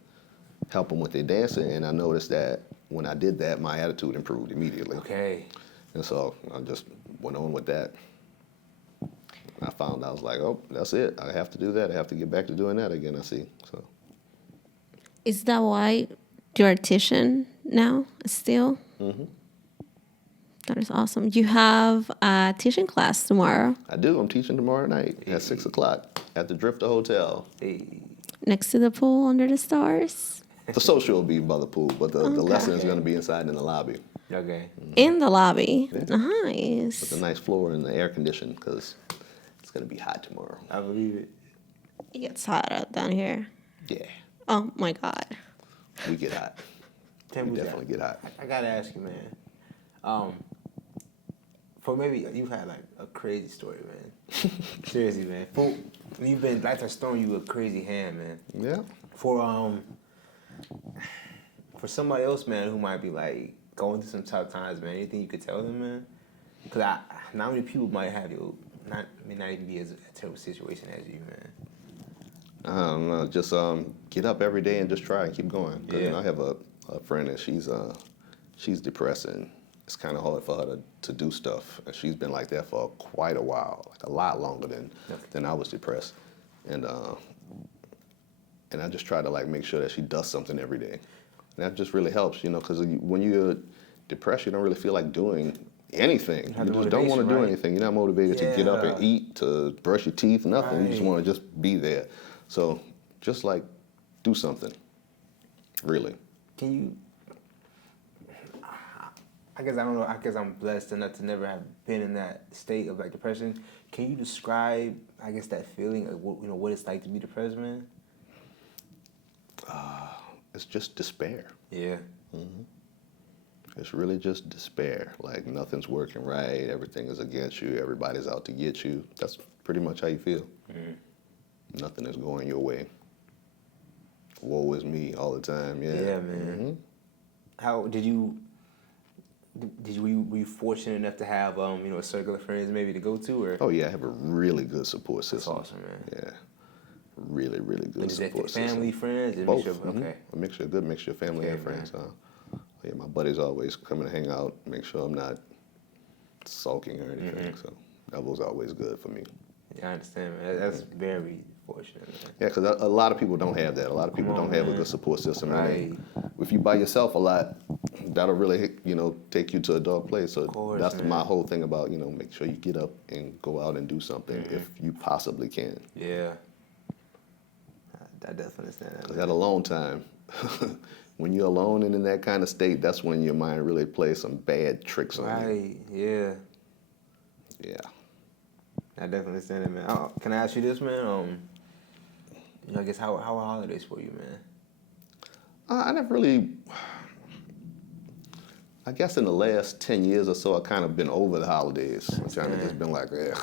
help them with their dancing, and I noticed that when I did that, my attitude improved immediately. Okay. And so I just went on with that. I found I was like, oh, that's it. I have to do that. I have to get back to doing that again, I see. So Is that why you're a dietitian now still? Mm-hmm. That is awesome. You have a teaching class tomorrow I do. I'm teaching tomorrow night at 6 o'clock at the Drifter Hotel. Hey. next to the pool under the stars. The social will be by the pool, but the lesson is going to be inside in the lobby. Okay. In the lobby. Yeah. Nice. With a nice floor and the air conditioning because it's going to be hot tomorrow. I believe it. It gets hot out down here. Yeah, Oh my God. we get hot. We Tambusai, definitely get hot. I gotta ask you, man. For maybe you've had like a crazy story, man. Seriously, man. You've been life has thrown you a crazy hand, man. Yeah. For somebody else, man, who might be like going through some tough times, man. Anything you could tell them, man? Because not many people might have you, not even be as a terrible situation as you, man. I don't know, just get up every day and just try and keep going. 'Cause, you know, I have a friend that she's depressed, and it's kind of hard for her to do stuff. And she's been like that for quite a while, like a lot longer than I was depressed. And I just try to like make sure that she does something every day. And that just really helps, you know, because when you're depressed, you don't really feel like doing anything. You just don't want to do anything. You're not motivated to get up and eat, to brush your teeth, nothing. You just want to just be there. So just like do something, really. Can you, I guess I don't know, I guess I'm blessed enough to never have been in that state of like depression. Can you describe, I guess, that feeling of what it's like to be depressed, man? It's just despair. Yeah. Mm-hmm. It's really just despair. Like nothing's working right, everything is against you, everybody's out to get you. That's pretty much how you feel. Mm-hmm. Nothing is going your way. Woe is me all the time. Yeah. Yeah, man. Mm-hmm. How were you fortunate enough to have a circle of friends maybe to go to, or? Oh yeah, I have a really good support system. That's awesome, man. Yeah. Really, really good support system. Family, friends, and both. Okay. A good mixture of family and friends. Yeah, my buddies always come and hang out, make sure I'm not sulking or anything. So that was always good for me. Yeah, I understand, man. That's very fortunate, man. Yeah, because a lot of people don't have that. A lot of people don't have a good support system. Right. If you by yourself a lot, that'll really, take you to a dark place. So that's my whole thing about, make sure you get up and go out and do something if you possibly can. Yeah. I definitely understand that. That alone time, when you're alone and in that kind of state, that's when your mind really plays some bad tricks on you. Right, yeah. Yeah. I definitely understand that, man. Can I ask you this, man? I guess how are holidays for you, man? I never really, I guess in the last 10 years or so, I've kind of been over the holidays. I've kind of just been like, ugh.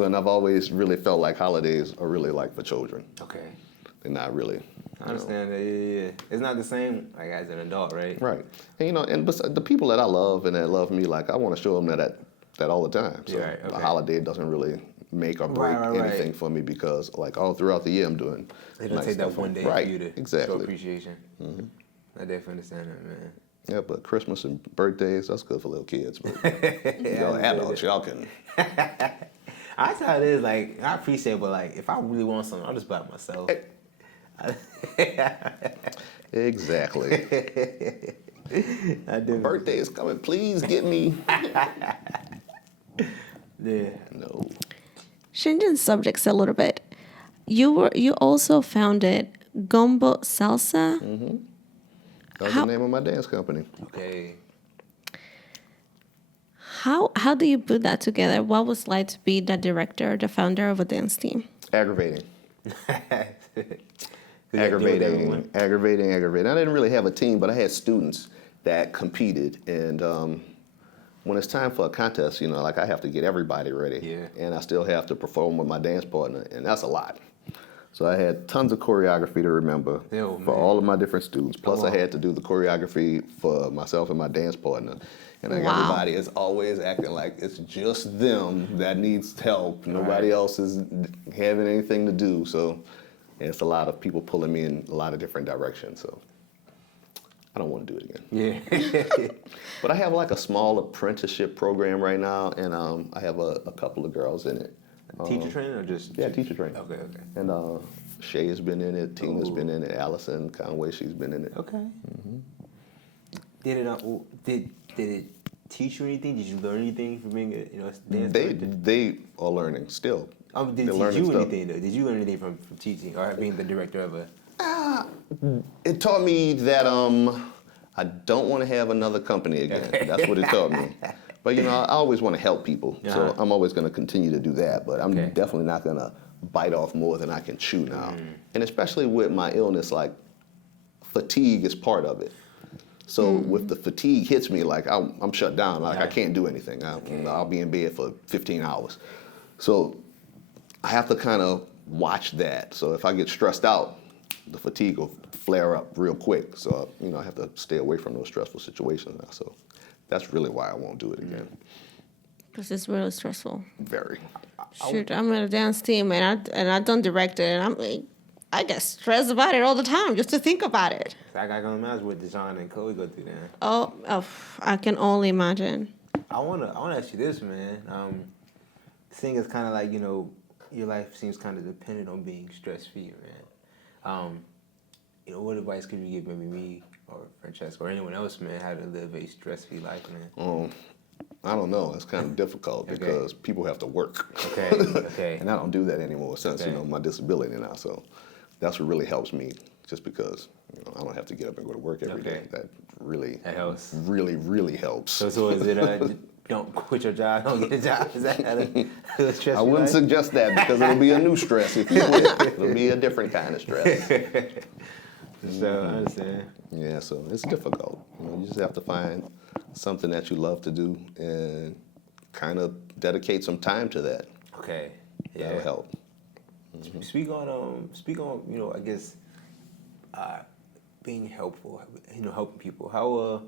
And I've always really felt like holidays are really like for children. Okay. They're not really. I understand that, yeah. It's not the same like as an adult, right? Right. And the people that I love and that love me, like I want to show them that all the time. So right, okay. The holiday doesn't really make or break anything for me because like all throughout the year I'm doing. They don't take that one day for you to show appreciation. Mm-hmm. I definitely understand that, man. Yeah, but Christmas and birthdays, that's good for little kids. But adults, y'all can. That's how it is. Like, I appreciate it, but like, if I really want something, I'll just buy it myself. Exactly. My birthday is coming. Please get me. Yeah. No. Changing subjects a little bit. You also founded Gumbo Salsa. Mm-hmm. That's the name of my dance company. Okay. How do you put that together? What was it like to be the director, the founder of a dance team? Aggravating. Aggravating. I didn't really have a team, but I had students that competed. And when it's time for a contest, like I have to get everybody ready. Yeah. And I still have to perform with my dance partner, and that's a lot. So I had tons of choreography to remember for all of my different students. Plus I had to do the choreography for myself and my dance partner. And like everybody is always acting like it's just them that needs help. Nobody else is having anything to do. So it's a lot of people pulling me in a lot of different directions. So I don't want to do it again. Yeah. But I have like a small apprenticeship program right now, and I have a couple of girls in it. Teacher training or just? Yeah, teacher training. Okay. And Shay has been in it, Tina's been in it, Allison Conway, she's been in it. Okay. Mm-hmm. Did it teach you anything? Did you learn anything from being a dance director? They are learning still. Did it teach you anything though? Did you learn anything from teaching or being the director of a? It taught me that I don't want to have another company again. That's what it taught me. But I always want to help people, so I'm always going to continue to do that. But I'm definitely not going to bite off more than I can chew now. And especially with my illness, like fatigue is part of it. So with the fatigue hits me, like I'm shut down. Like I can't do anything. I'll be in bed for 15 hours. So I have to kind of watch that. So if I get stressed out, the fatigue will flare up real quick. So I have to stay away from those stressful situations now. So that's really why I won't do it again. Because it's really stressful. Very. Shoot, I'm in a dance team and I don't direct it, and I'm like, I get stressed about it all the time just to think about it. I got to imagine what Deshaun and Chloe go through then. Oh, I can only imagine. I wanna ask you this, man. Seeing as kind of like, you know, your life seems kind of dependent on being stress-free, man. You know, what advice could you give maybe me or Francesca or anyone else, man, how to live a stress-free life, man? I don't know. It's kind of difficult because people have to work. Okay. And I don't do that anymore since, you know, my disability now. So that's what really helps me, just because, you know, I don't have to get up and go to work every day. That helps. Really, really helps. So is it don't quit your job, don't get a job? Is that how to stress I wouldn't suggest that because it'll be a new stress. If you quit, it'll be a different kind of stress. So I understand. Yeah, so it's difficult. You know, you just have to find something that you love to do and kind of dedicate some time to that. Okay. Yeah. That'll help. Speak on you know, I guess being helpful, you know, helping people. How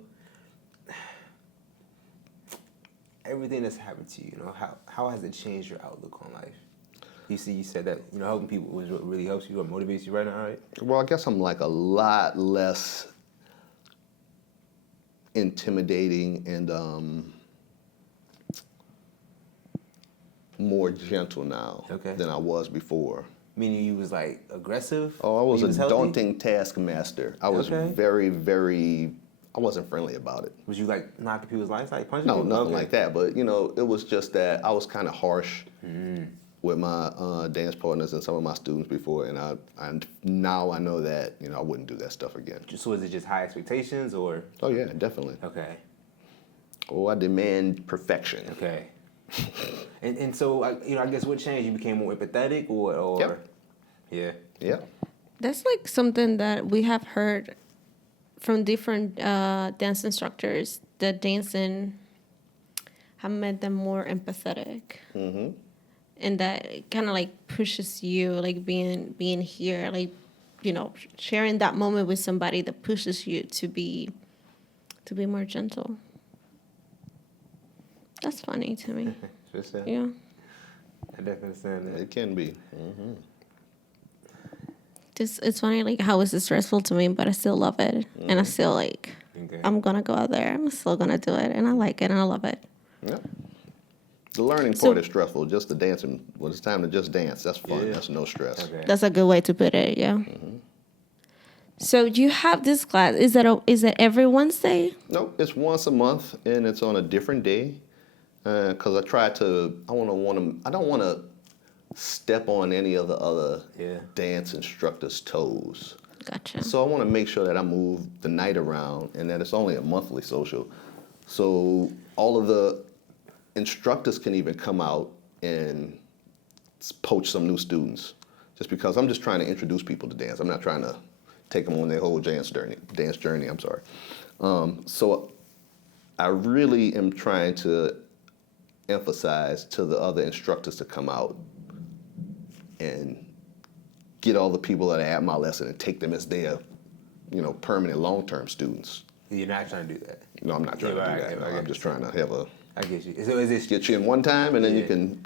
everything that's happened to you, you know, how has it changed your outlook on life? You said that, you know, helping people is what really helps you or motivates you right now, right? Well, I guess I'm like a lot less intimidating and more gentle now than I was before. Meaning you was like aggressive? Oh, I was a healthy? daunting taskmaster. I was very, very, I wasn't friendly about it. Was you like knocking people's lights, like punching No, people? nothing like that. But, you know, it was just that I was kind of harsh with my dance partners and some of my students before. And now I know that, you know, I wouldn't do that stuff again. So is it just high expectations or? Oh, yeah, definitely. Okay. Oh, I demand perfection. Okay. and so, you know, I guess what changed? You became more empathetic or? Yep. Yeah. Yeah. That's like something that we have heard from different dance instructors that dancing have made them more empathetic. Mm-hmm. And that kind of like pushes you, like being here, like, you know, sharing that moment with somebody that pushes you to be more gentle. That's funny to me. Yeah. I definitely understand that. It can be. Mm-hmm. It's funny, like, how is it stressful to me, but I still love it. And I still, like, I'm going to go out there. I'm still going to do it. And I like it, and I love it. Yeah. The learning part is stressful. Just the dancing, when it's time to just dance, that's fun. Yeah. That's no stress. Okay. That's a good way to put it, yeah. Mm-hmm. So you have this class. Is that every Wednesday? No, it's once a month, and it's on a different day. Because I don't want to step on any of the other dance instructors' toes. Gotcha. So I want to make sure that I move the night around and that it's only a monthly social. So all of the instructors can even come out and poach some new students. Just because I'm just trying to introduce people to dance. I'm not trying to take them on their whole dance journey. So I really am trying to emphasize to the other instructors to come out and get all the people that are at my lesson and take them as their, you know, permanent long-term students. You're not trying to do that? No, I'm not trying to do that. No, I'm just trying to have a... I get you. So is it get you in one time, and then you can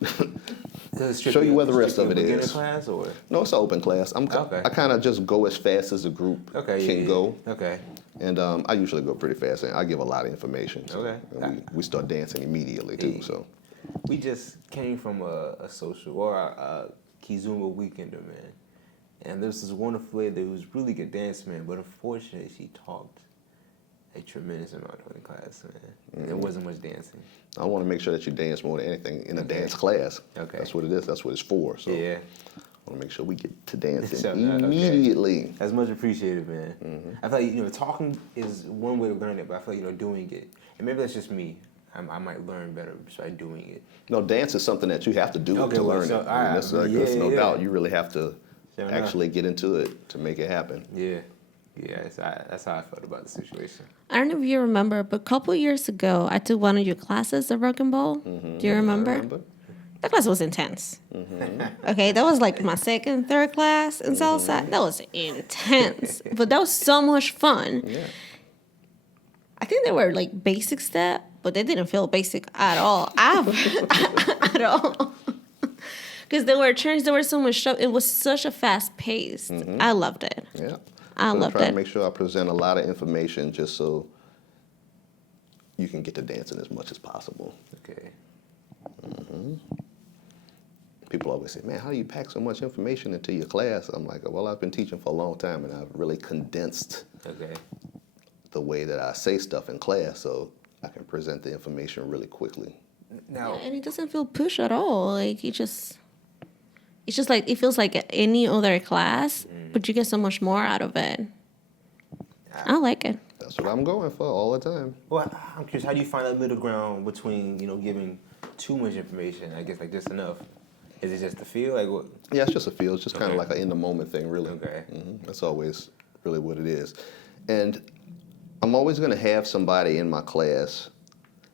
so show you where the rest of it is. Beginner class or? No, it's an open class. I kind of just go as fast as the group can go. Okay. And I usually go pretty fast, and I give a lot of information. So Okay. We start dancing immediately too. So we just came from a social or a Kizumba weekender, man. And there was this wonderful lady who was really good dance, man, but unfortunately she talked a tremendous amount during class, man. There wasn't much dancing. I want to make sure that you dance more than anything in a dance class. Okay. That's what it is. That's what it's for. So yeah. I want to make sure we get to dancing immediately. That's much appreciated, man. Mm-hmm. I feel like, you know, talking is one way to learn it, but I feel like, you know, doing it, and maybe that's just me. I might learn better just by doing it. No, dance is something that you have to do to learn it. There's no doubt. You really have to actually get into it to make it happen. Yeah. Yeah, that's how I felt about the situation. I don't know if you remember, but a couple years ago, I took one of your classes at Rock and Roll. Mm-hmm. Do you remember? I remember. That class was intense. Mm-hmm. Okay, that was like my second, third class in salsa. That was intense, but that was so much fun. Yeah. I think they were like basic step, but they didn't feel basic at all. At all. Because there were turns, there were so much stuff. It was such a fast pace. I loved it. Yeah. I So loved try to it. make sure I present a lot of information just so you can get to dancing as much as possible. Okay. People always say, man, how do you pack so much information into your class? I'm like, well, I've been teaching for a long time, and I've really condensed Okay. the way that I say stuff in class so I can present the information really quickly. Now, And it doesn't feel push at all. Like it's just like it feels like any other class, but you get so much more out of it. I like it. That's what I'm going for all the time. well, I'm curious, how do you find that middle ground between, giving too much information, I guess, like just enough? Is it just the feel? Like what? Yeah, it's just a feel. It's just kind of Okay. like an in-the-moment thing, really. Okay. That's always really what it is. And I'm always going to have somebody in my class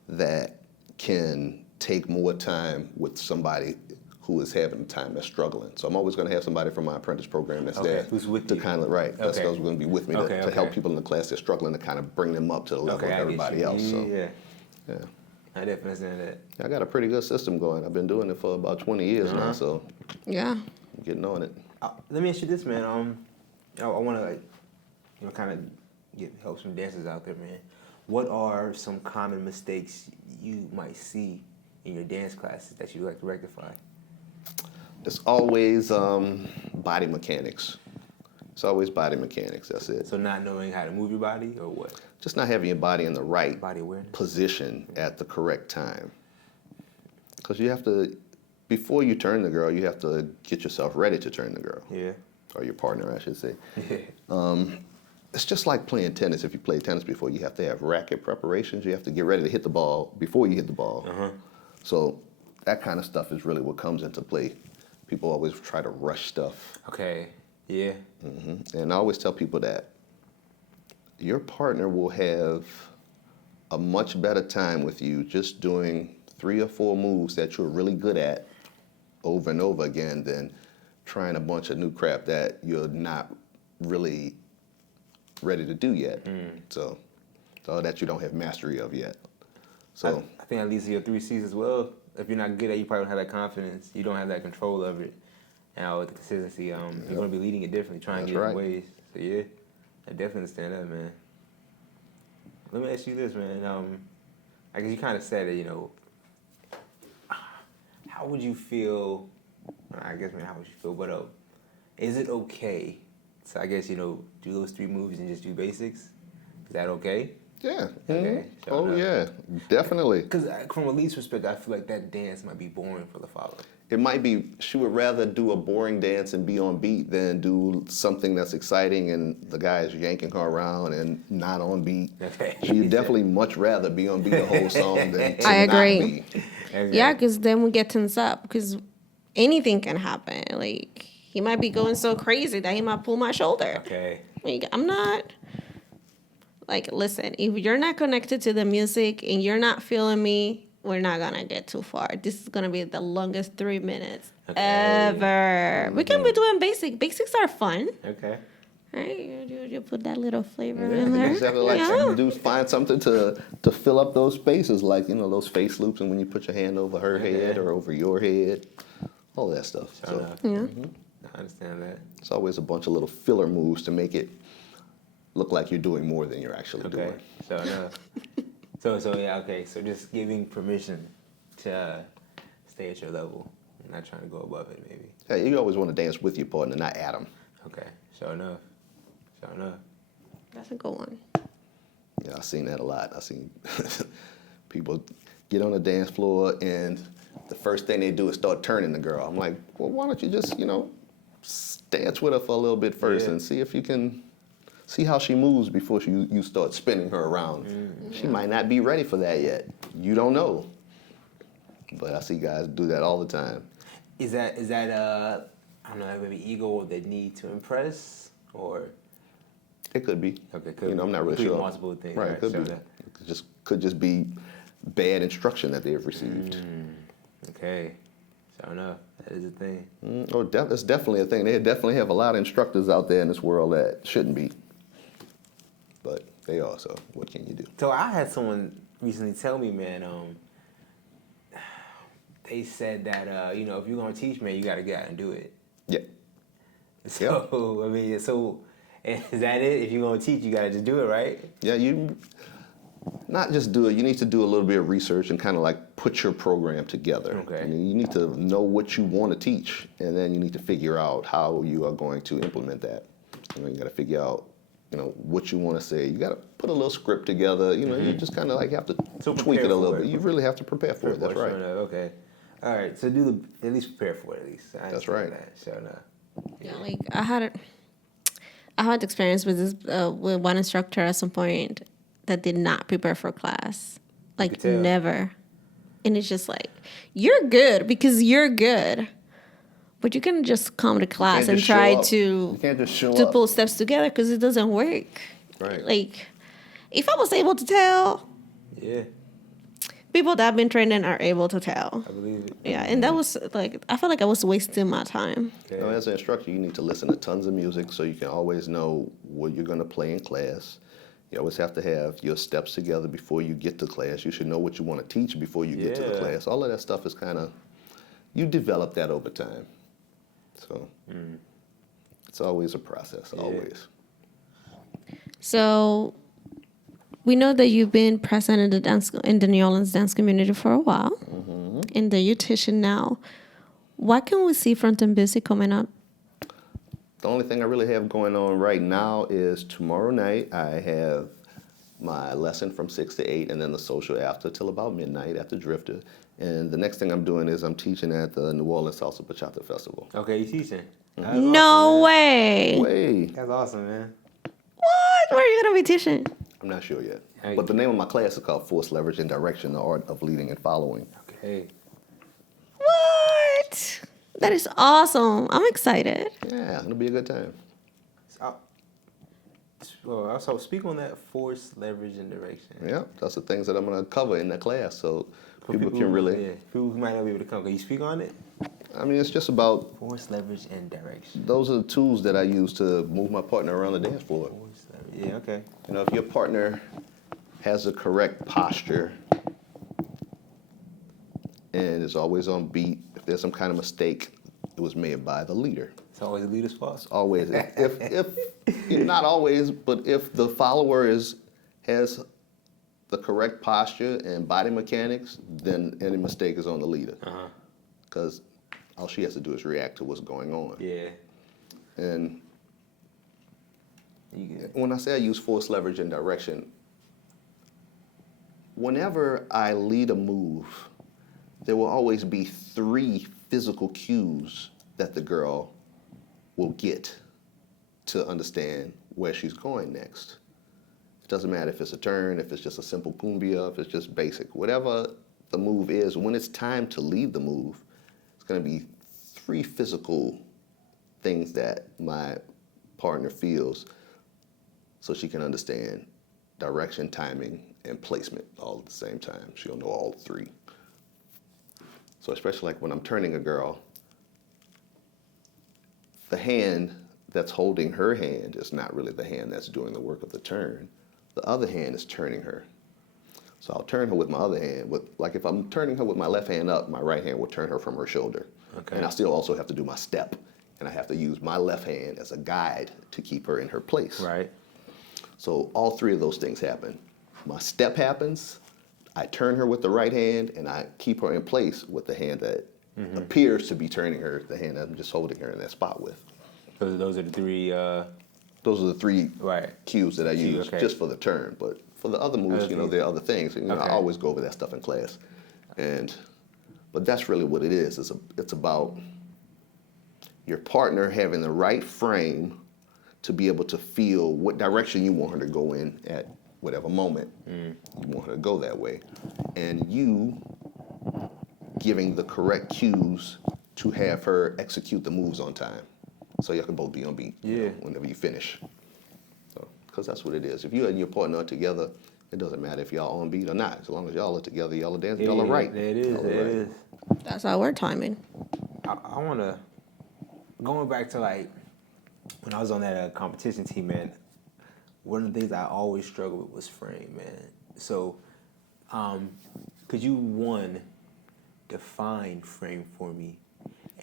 that can take more time with somebody who is having time that's struggling. So I'm always going to have somebody from my apprentice program that's Okay, there who's with to you. kind of, right, that's Okay. who's going to be with me Okay, to help okay. people in the class that's struggling, to kind of bring them up to the level Okay, of I get everybody you. else. So, Yeah. yeah. I definitely understand that. I got a pretty good system going. I've been doing it for about 20 years now, so Yeah. I'm getting on it. Let me ask you this, man. I want to, kind of help some dancers out there, man. What are some common mistakes you might see in your dance classes that you like to rectify? It's always body mechanics. It's always body mechanics, that's it. So not knowing how to move your body, or what? Just not having your body in the right Body awareness. position at the correct time. Because you have to, before you turn the girl, you have to get yourself ready to turn the girl. Yeah. Or your partner, I should say. Yeah. It's just like playing tennis. If you played tennis before, you have to have racket preparations. You have to get ready to hit the ball before you hit the ball. So that kind of stuff is really what comes into play. People always try to rush stuff. Okay. Yeah. And I always tell people that your partner will have a much better time with you just doing 3 or 4 moves that you're really good at over and over again than trying a bunch of new crap that you're not really ready to do yet. So that you don't have mastery of yet. So I think that leads to your 3 C's as well. If you're not good at it, you probably don't have that confidence. You don't have that control of it. And with the consistency, you're going to be leading it differently, trying That's different right. ways. So yeah, I definitely understand that, man. Let me ask you this, man. I guess you kind of said it, how would you feel, I guess, man, how would you feel, but is it okay to, I guess, do those 3 moves and just do basics? Is that okay? yeah. Okay, so Oh no. yeah, definitely. Because from a lead's perspective, I feel like that dance might be boring for the follower. It might be, she would rather do a boring dance and be on beat than do something that's exciting and the guy is yanking her around and not on beat. Okay. She'd definitely much rather be on beat the whole song than to I not agree. be. Okay. Yeah, because then we get tense up because anything can happen. Like he might be going so crazy that he might pull my shoulder. Okay. Like I'm not. Like listen, if you're not connected to the music and you're not feeling me, we're not gonna get too far. This is gonna be the longest 3 minutes ever. We can be doing basic. Basics are fun, Okay. right? You put that little flavor Yeah, in you there. just have to like Yeah. find something to fill up those spaces, like those face loops, and when you put your hand over her head or over your head, all that stuff. Fair So enough. Yeah. I understand that. it's always a bunch of little filler moves to make it look like you're doing more than you're actually Okay. doing. Fair enough. So yeah, okay. So just giving permission to stay at your level, not trying to go above it, maybe. Yeah, you always want to dance with your partner, not at them. Okay. Sure enough. Sure enough. That's a good one. Yeah, I've seen that a lot. I've seen people get on the dance floor and the first thing they do is start turning the girl. I'm like, well, why don't you just, dance with her for a little bit first Yeah. and see if you can see how she moves before you start spinning her around. She might not be ready for that yet. You don't know. But I see guys do that all the time. Is that I don't know, maybe ego or the need to impress, or It could be. okay, could I'm not really could be sure. multiple things. Right, it could sure be. that. It could just be bad instruction that they've received. Okay. Sure enough. That is a thing. It's definitely a thing. They definitely have a lot of instructors out there in this world that shouldn't be. But They are. So what can you do? So I had someone recently tell me, man, they said that, you know, if you're going to teach, man, you got to get out and do it. Yeah. So, I mean, so is that it? If you're going to teach, you got to just do it, right? Yeah, you not just do it. You need to do a little bit of research and kind of like put your program together. Okay. I mean, you need to know what you want to teach, and then you need to figure out how you are going to implement that. You know, you got to figure out, you know, what you want to say. You got to put a little script together. You know, you just kind of like have to tweak it a little bit. You really have to prepare for it. That's right. Okay. All right. So at least prepare for it at least. That's right. Sure enough. Yeah, like I had experience with this with one instructor at some point that did not prepare for class, like never, and it's just like you're good because you're good, but you can just come to class and try to you can't just show up. pull steps together because it doesn't work. Right. Like if I was able to tell, Yeah, people that have been training are able to tell. I believe it. Yeah, and that was like I felt like I was wasting my time. You know, as an instructor, you need to listen to tons of music so you can always know what you're going to play in class. You always have to have your steps together before you get to class. You should know what you want to teach before you get to the class. All of that stuff is kind of, you develop that over time. So it's always a process, always. So we know that you've been present in the New Orleans dance community for a while, and that you're teaching now. What can we see from Tumbusui coming up? The only thing I really have going on right now is tomorrow night I have my lesson from 6 to 8 and then the social after till about midnight after Drifter. And the next thing I'm doing is I'm teaching at the New Orleans Salsa Scene Festival. Okay, you teaching? That's No awesome, way. Way. That's awesome, man. What? Where are you going to be teaching? I'm not sure yet. Hey. But the name of my class is called Force, Leverage, and Direction, the Art of Leading and Following. Okay. What? That is awesome. I'm excited. Yeah, it'll be a good time. So speak on that force, leverage, and direction. Yeah, that's the things that I'm going to cover in that class. So For people can really... Yeah, people who might not be able to come. Can you speak on it? I mean, it's just about... Force, leverage, and direction. Those are the tools that I use to move my partner around the dance floor. Force, leverage. Yeah, okay. You know, if your partner has the correct posture and is always on beat, if there's some kind of mistake, it was made by the leader. It's always the leader's fault. Always. If not always, but if the follower has the correct posture and body mechanics, then any mistake is on the leader. Because all she has to do is react to what's going on. Yeah. And when I say I use force, leverage, and direction, whenever I lead a move, there will always be 3 physical cues that the girl will get to understand where she's going next. It doesn't matter if it's a turn, if it's just a simple cumbia, if it's just basic. Whatever the move is, when it's time to lead the move, it's going to be 3 physical things that my partner feels so she can understand direction, timing, and placement all at the same time. She'll know all 3. So especially like when I'm turning a girl, the hand that's holding her hand is not really the hand that's doing the work of the turn. The other hand is turning her. So I'll turn her with my other hand. Like if I'm turning her with my left hand up, my right hand will turn her from her shoulder. Okay. And I still also have to do my step. And I have to use my left hand as a guide to keep her in her place. Right. So all 3 of those things happen. My step happens, I turn her with the right hand, and I keep her in place with the hand that appears to be turning her, the hand that I'm just holding her in that spot with. Those are the 3... Those are the 3 right. cues that I use just for the turn. But for the other moves, you know, there are other things. You know, I always go over that stuff in class. But that's really what it is. It's about your partner having the right frame to be able to feel what direction you want her to go in at whatever moment you want her to go that way. And you giving the correct cues to have her execute the moves on time. So y'all can both be on beat whenever you finish. Because that's what it is. If you and your partner are together, it doesn't matter if y'all on beat or not. As long as y'all are together, y'all are dancing, y'all are right. There it is, there it is. That's our timing. I want to, going back to like, when I was on that competition team, man, one of the things I always struggled with was frame, man. So, could you, one, define frame for me,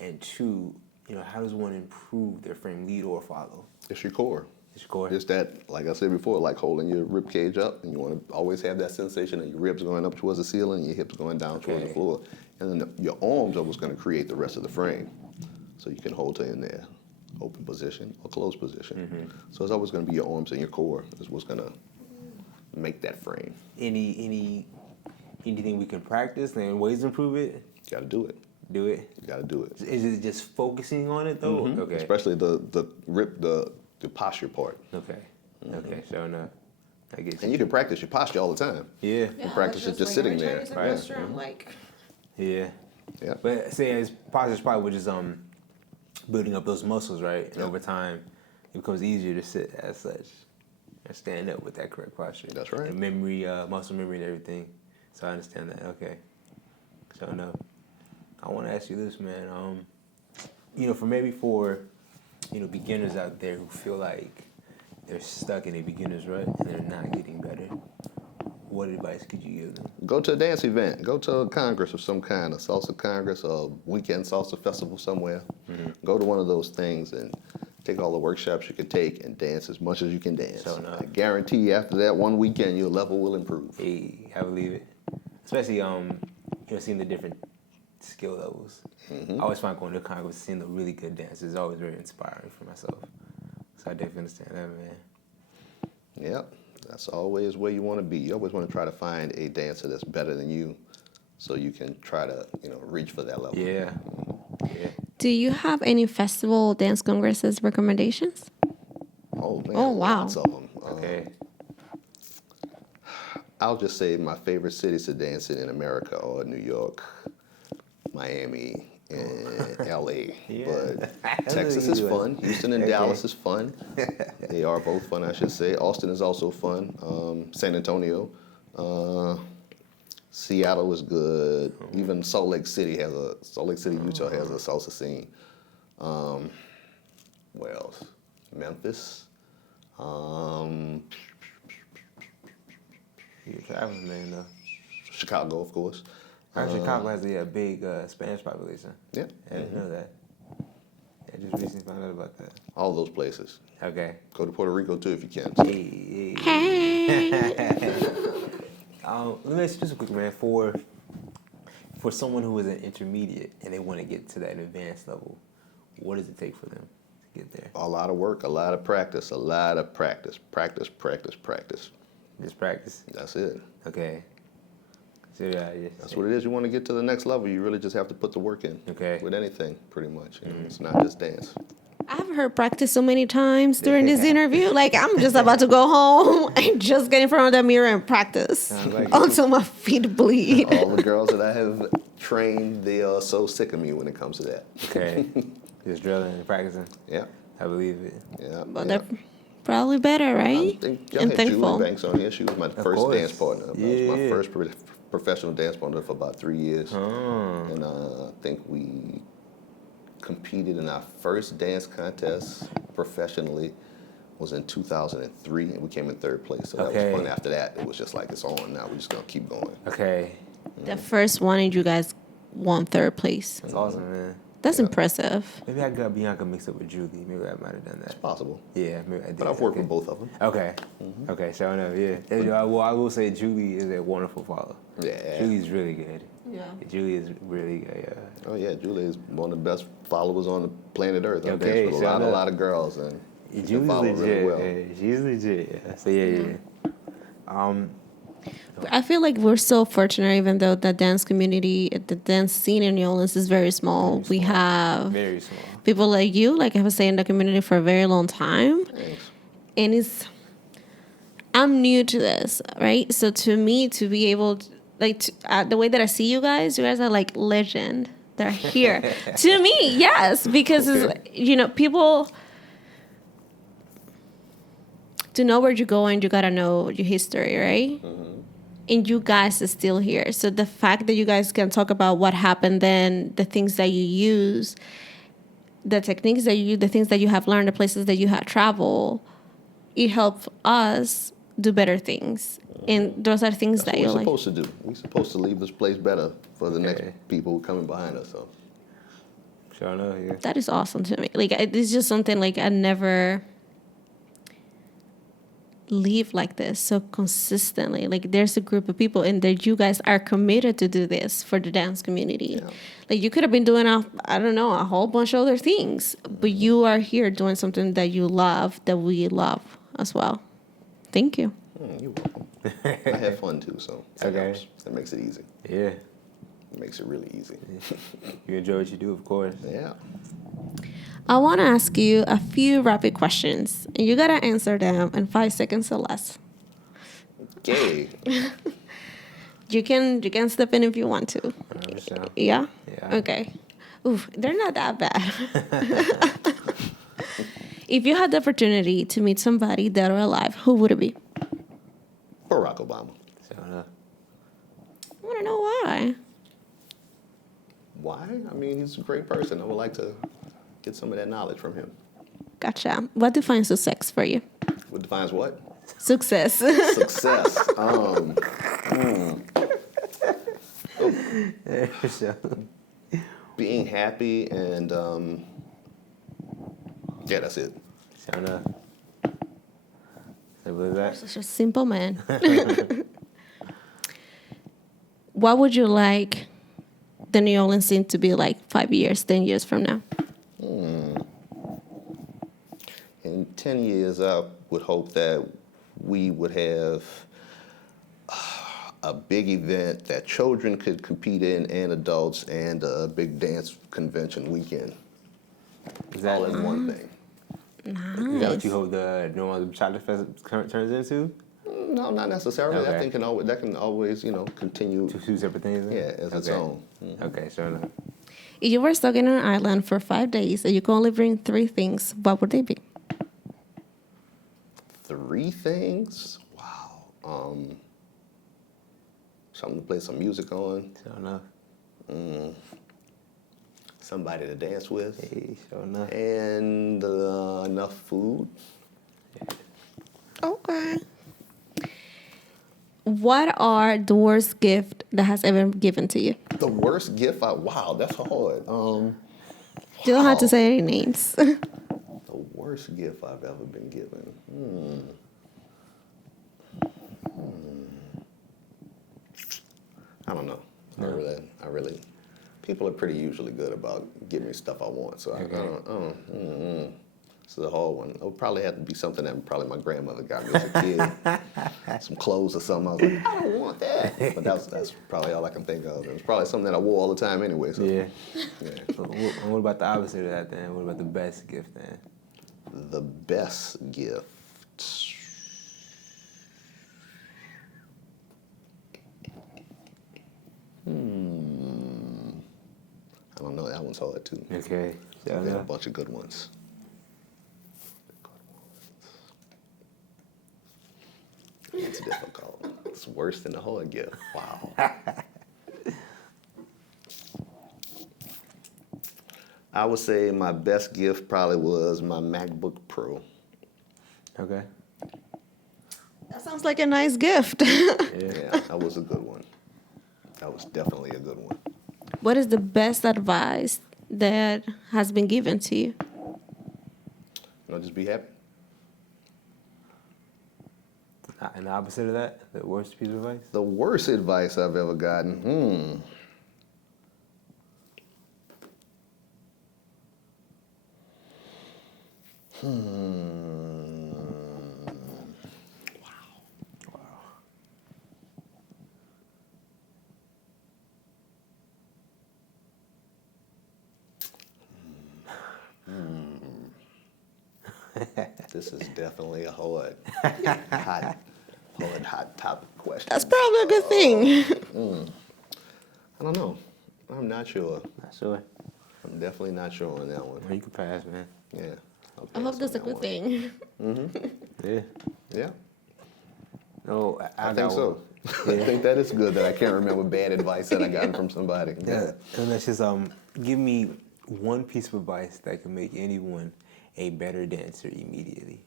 and two, how does one improve their frame, lead or follow? It's your core. It's your core. It's that, like I said before, like holding your rib cage up, and you want to always have that sensation of your ribs going up towards the ceiling, and your hips going down towards the floor, and then your arms are what's going to create the rest of the frame. So you can hold it in there, open position or closed position. So it's always going to be your arms and your core is what's going to make that frame. Anything we can practice and ways to improve it? You got to do it. Do it. You got to do it. Is it just focusing on it though? Okay. Especially the posture part. Okay. Okay. Sure enough. I get you. And you can practice your posture all the time. Yeah. You can practice it just sitting there. Right. Like, Yeah. Yeah. But say as posture is probably just building up those muscles, right? And over time, it becomes easier to sit as such and stand up with that correct posture. That's right. And memory, muscle memory, and everything. So I understand that. Okay. Sure enough. I want to ask you this, man. For beginners out there who feel like they're stuck in a beginner's rut and they're not getting better, what advice could you give them? Go to a dance event. Go to a congress of some kind, a salsa congress or a weekend salsa festival somewhere. Go to one of those things and take all the workshops you can take and dance as much as you can dance. So no. I guarantee you after that one weekend, your level will improve. Hey, I believe it. Especially, seeing the different skill levels. I always find going to Congress, seeing the really good dancers is always very inspiring for myself. So I definitely understand that, man. Yep, that's always where you want to be. You always want to try to find a dancer that's better than you so you can try to, reach for that level. Yeah. Yeah. do you have any festival dance congresses recommendations? Oh, man, Oh, wow. lots of them. Okay. I'll just say my favorite cities to dance in America are New York, Miami, and LA. Yeah. But That's Texas a is good one. fun. Houston and Okay. Dallas is fun. They are both fun, I should say. Austin is also fun. San Antonio. Seattle is good. Even Salt Lake City, Utah has a salsa scene. Where else? Memphis. You're a traveling man, though. Chicago, of course. Chicago has a big Spanish population. Yeah. I didn't know that. I just recently found out about that. All those places. Okay. Go to Puerto Rico too if you can. Let me ask you just a quick, man. For someone who is an intermediate and they want to get to that advanced level, what does it take for them to get there? A lot of work, a lot of practice, Practice. Just practice. That's it. Okay. So yeah, That's what it is. You want to get to the next level, you really just have to put the work in. Okay. With anything, pretty much. It's not just dance. I've heard practice so many times during this interview. Like, I'm just about to go home and just get in front of the mirror and practice Sounds like it. until my feet bleed. All the girls that I have trained, they are so sick of me when it comes to that. Okay. Just drilling and practicing. Yeah. I believe it. Yeah. But yeah. they're probably better, I right? think y'all And had thankful. Julie Banks on here. She was my first course. dance partner. That was Yeah. my first professional dance partner for about 3 years. Oh. And I think we competed in our first dance contest professionally was in 2003, and we came in third place. So that Okay. was fun. After that, it was just like, it's on now. We're just going to keep going. Okay. The first one, and you guys won third place. That's awesome, man. That's impressive. Maybe I got Bianca mixed up with Julie. Maybe I might have done that. It's possible. Yeah, maybe I did. But I've worked Okay. with both of them. Okay. Okay, sure enough, yeah. Well, I will say Julie is a wonderful follower. Yeah. Julie's really good. Yeah. Julie is really good. Oh, yeah. Julie is one of the best followers on the planet Earth. I Okay, dance with shout a out. lot of girls, and she can Julie's follow legit. really well. Yeah, she's legit. Yeah. So yeah. I feel like we're so fortunate, even though the dance community, the dance scene in New Orleans is very small. We have Very small. people like you, like I was saying, in the community for a very long time. Thanks. And I'm new to this, right? So to me, to be able to, the way that I see you guys are like legend. They're here. To me, yes, because it's, people, to know where you're going, you gotta know your history, right? And you guys are still here. So the fact that you guys can talk about what happened then, the things that you use, the techniques that you use, the things that you have learned, the places that you have traveled, it helps us do better things. And those are things That's that what you we're like. supposed to do. We're supposed to leave this place better for the next Okay. people coming behind us. So Sure enough, yeah. That is awesome to me. Like, it's just something like I never live like this so consistently. Like, there's a group of people and that you guys are committed to do this for the dance community. Yeah. Like, you could have been doing a whole bunch of other things, but you are here doing something that you love, that we love as well. Thank you. you're welcome. I have fun too, so that Okay. helps. That makes it easy. Yeah. It makes it really easy. You enjoy what you do, of course. Yeah. I want to ask you a few rapid questions, and you got to answer them in 5 seconds or less. Okay. You can step in if you want to. 100%. Yeah? Yeah. Okay. Oof, they're not that bad. If you had the opportunity to meet somebody dead or alive, who would it be? Barack Obama. Sure enough. I want to know why. Why? I mean, he's a great person. I would like to get some of that knowledge from him. Gotcha. What defines success for you? What defines what? Success. Success. Sure. Being happy and yeah, that's it. Sure enough. Simple as that. Such a simple man. What would you like the New Orleans scene to be like 5 years, 10 years from now? In 10 years, I would hope that we would have a big event that children could compete in and adults and a big dance convention weekend. Is that, All in one thing. is that what you hope the New Orleans Chocolate Fest turns into? No, not necessarily. Okay. I think that can always, continue. Two separate things? Then? Yeah, as its Okay. own. Okay, sure enough. If you were stuck in an island for 5 days and you could only bring 3 things, what would they be? 3 things? Wow. Something to play some music on. Sure enough. Somebody to dance with. Hey, sure enough. And enough food. Okay. What are the worst gift that has ever been given to you? The worst gift wow, that's hard. You don't have to Wow. say any names. The worst gift I've ever been given. I don't know. Yeah. I really. People are pretty usually good about giving me stuff I want, so Okay. This is a hard one. It would probably have to be something that probably my grandmother got me as a kid. Some clothes or something. I was like, I don't want that. But that's probably all I can think of. It was probably something that I wore all the time anyway. So. Yeah. Yeah. What about the opposite of that then? What about the best gift then? The best gift. I don't know. That one's hard too. Okay. Sure I've had a enough. bunch of good ones. It's difficult. It's worse than the hard gift. Wow. I would say my best gift probably was my MacBook Pro. Okay. That sounds like a nice gift. Yeah. Yeah, that was a good one. That was definitely a good one. What is the best advice that has been given to you? Just be happy. And the opposite of that, the worst piece of advice? The worst advice I've ever gotten. This is definitely a hot topic question. That's probably a good thing. I don't know. I'm not sure. Not sure. I'm definitely not sure on that one. Well, you can pass, man. Yeah. I'll I hope pass that's a on good that one. thing. Yeah. Yeah, No, I got think so. one. I Yeah. think that is good that I can't remember bad advice that I got from somebody. Yeah. And that's just give me one piece of advice that can make anyone a better dancer immediately.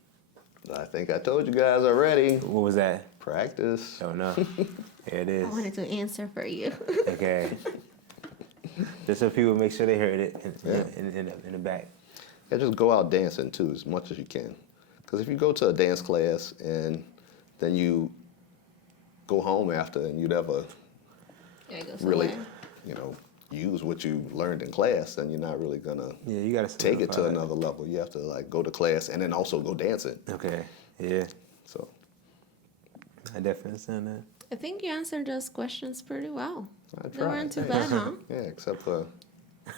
I think I told you guys already. What was that? Practice. Don't know. There it is. I wanted to answer for you. Okay. Just so people make sure they heard it Yeah. in the back. Yeah, just go out dancing too as much as you can. Because if you go to a dance class and then you go home after and you never Yeah, go really, somewhere. use what you learned in class, then you're not really gonna Yeah, you gotta take it to solidify another level. You have to like go to class and then also go dancing. that. Okay. Yeah. So I definitely understand that. I think you answered those questions pretty well. I They weren't too tried. bad, huh? Yeah, except for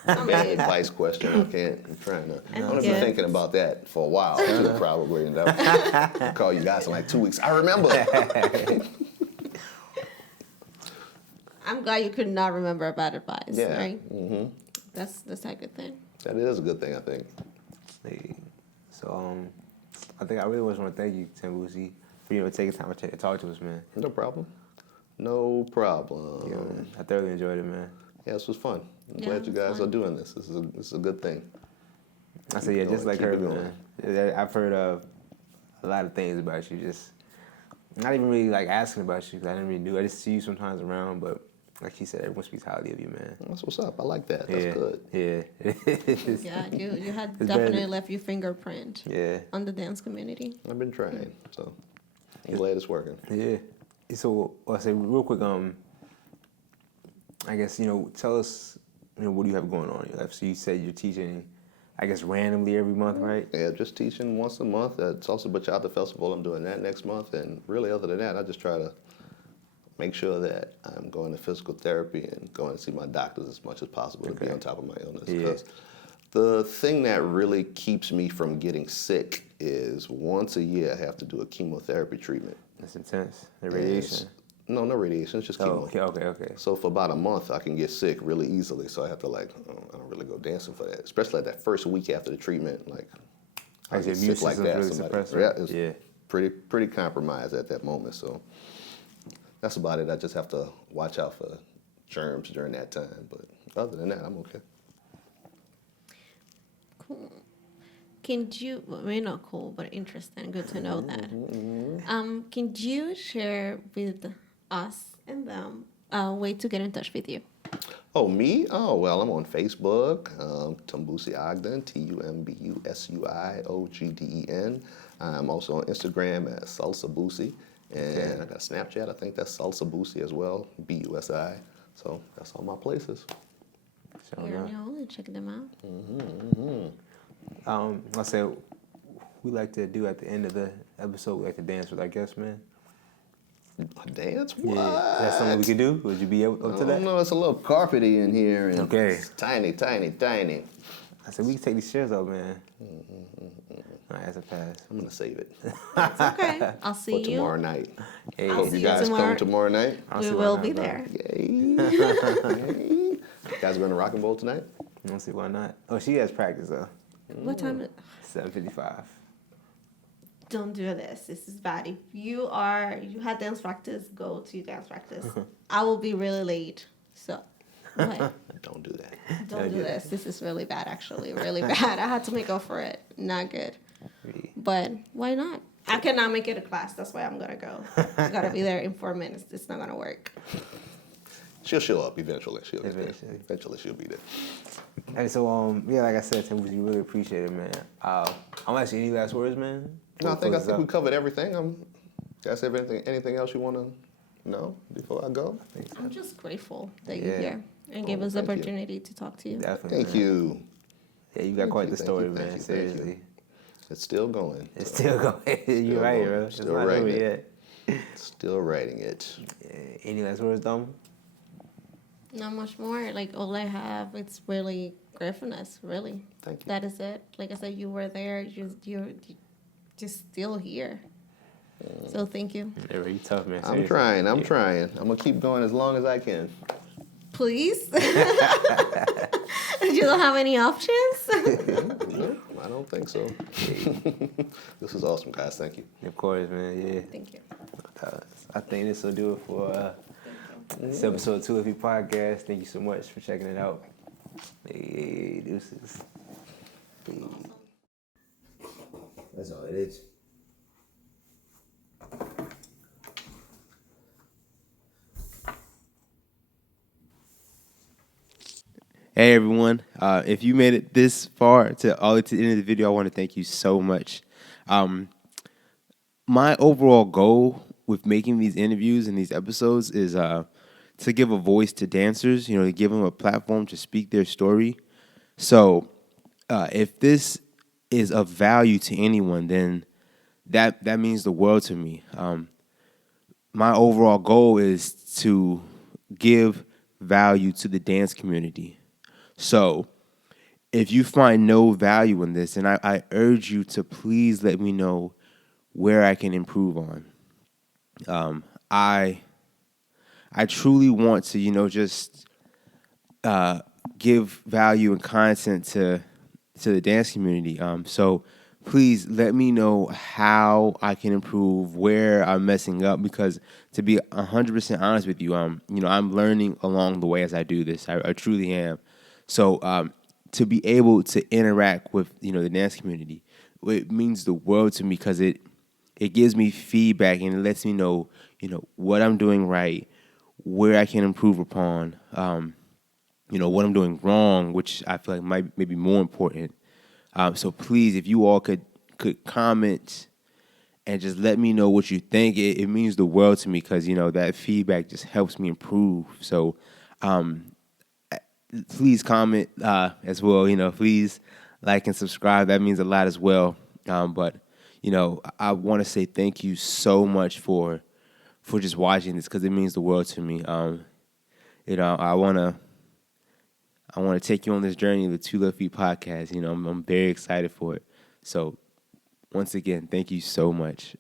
I bad mean, advice question. I'm trying to. I'm gonna be Yeah. thinking about that for a while too, probably. And I'll call you guys in like 2 weeks. I remember. I'm glad you could not remember bad advice, Yeah. right? Mm-hmm. That's a good thing. That is a good thing, I think. Hey, so I think I really just want to thank you, Tumbusui, for taking time to talk to us, man. No problem. No problem. You know, man, I thoroughly enjoyed it, man. Yeah, this was fun. I'm Yeah, glad you it was guys fun. are doing this. This is a good thing. I said, yeah, Keep just going, like keep her, it going. man. Yeah, I've heard of a lot of things about you. Just not even really like asking about you because I didn't really know. I just see you sometimes around, but like she said, everyone speaks highly of you, man. That's what's up. I like that. That's Yeah, good. yeah. Yeah, you had It's definitely better- left your fingerprint Yeah, on the dance community. I've been trying, so I'm glad it's working. yeah. So I'll say real quick. I guess tell us, what do you have going on in your life? So you said you're teaching, I guess randomly every month, right? Yeah, just teaching once a month at Salsa Bachata Festival. I'm doing that next month, and really other than that, I just try to make sure that I'm going to physical therapy and going to see my doctors as much as possible to be Okay. on top of my illness. Yeah. Because the thing that really keeps me from getting sick is once a year I have to do a chemotherapy treatment. That's intense. The radiation. No radiation. It's just chemo. Oh, okay. So for about a month, I can get sick really easily. So I have to I don't really go dancing for that. Especially like that first week after the treatment, like I Like your get immune sick like system's that. really suppressed, right? Yeah, it's Yeah. pretty compromised at that moment. So that's about it. I just have to watch out for germs during that time. But other than that, I'm okay. Cool. Can you, well, maybe not cool, but interesting. Good to know that. Can you share with us and them a way to get in touch with you? Oh, me? Oh, well, I'm on Facebook, Tumbusui Ogden, Tumbusui Ogden. I'm also on Instagram at Salsa Busi. And I got Snapchat, I think that's Salsa Busi as well, Busi. So that's all my places. So, Here no. in New Orleans, check them out. I said we like to do at the end of the episode. We like to dance with our guests, man. A dance? What? Yeah, that's something we could do. Would you be able to I that? don't know, it's a little carpety in here. And Okay. it's tiny. I said we can take these chairs out, man. All right, that's a pass. I'm going to save it It's okay. I'll see for you. tomorrow night. Hey, I'll Hope see you you guys tomorrow. come tomorrow night. I don't We see why will not, be bro. there. Yay. You guys going to Rock and Roll tonight? I don't see why not. Oh, she has practice though. What time? 7:55. Don't do this. This is bad. If you had dance practice, go to dance practice. I will be really late. So what? Don't do that. Don't do this. This is really bad, actually. Really bad. I had to make up for it. Not good. But why not? I cannot make it a class. That's why I'm going to go. I got to be there in 4 minutes. It's not going to work. She'll show up eventually. Eventually. Eventually she'll be there. Hey, so yeah, like I said, Tim, we really appreciate it, man. I'm actually any last words, man. No, I think Close this we up? covered everything. Guys have anything else you want to know before I go? I'm just grateful that Yeah. you're here and gave Oh, us the thank you. opportunity to talk to you. Definitely. Thank man. you. Yeah, you got Thank quite you, the thank story, you, thank man. you, thank you. Seriously. It's still going. It's still going. You're Still right, going. bro. It's Still not writing over it. yet. Still writing it. Yeah. Any last words, Dom? Not much more. Like, all I have, it's really gratefulness, really. Thank you. That is it. Like I said, you were there. You're just still here. So thank you. Yeah, bro, you tough, man. I'm Seriously. trying. I'm Yeah. trying. I'm going to keep going as long as I can. Please. You don't have any options? No, I don't think so. This is awesome, guys. Thank you. Of course, man. Yeah. Thank you. I think this will do it for this episode 2 of your podcast. Thank you so much for checking it out. Hey, deuces. Hey. That's all it is. Hey everyone! If you made it this far to the end of the video, I want to thank you so much. My overall goal with making these interviews and these episodes is to give a voice to dancers. You know, to give them a platform to speak their story. So, if this is of value to anyone, then that means the world to me. My overall goal is to give value to the dance community. So, if you find no value in this, then I urge you to please let me know where I can improve on. I truly want to, just give value and content to the dance community. So please let me know how I can improve, where I'm messing up, because to be 100% honest with you, I'm learning along the way as I do this. I truly am. So to be able to interact with, the dance community, it means the world to me because it gives me feedback and it lets me know, what I'm doing right, where I can improve upon, what I'm doing wrong, which I feel like might maybe more important. So please, if you all could comment and just let me know what you think, it means the world to me because, that feedback just helps me improve. So please comment as well. Please like and subscribe. That means a lot as well. But I want to say thank you so much for just watching this because it means the world to me. I want to take you on this journey of the Two Left Feet podcast. I'm very excited for it. So once again, thank you so much.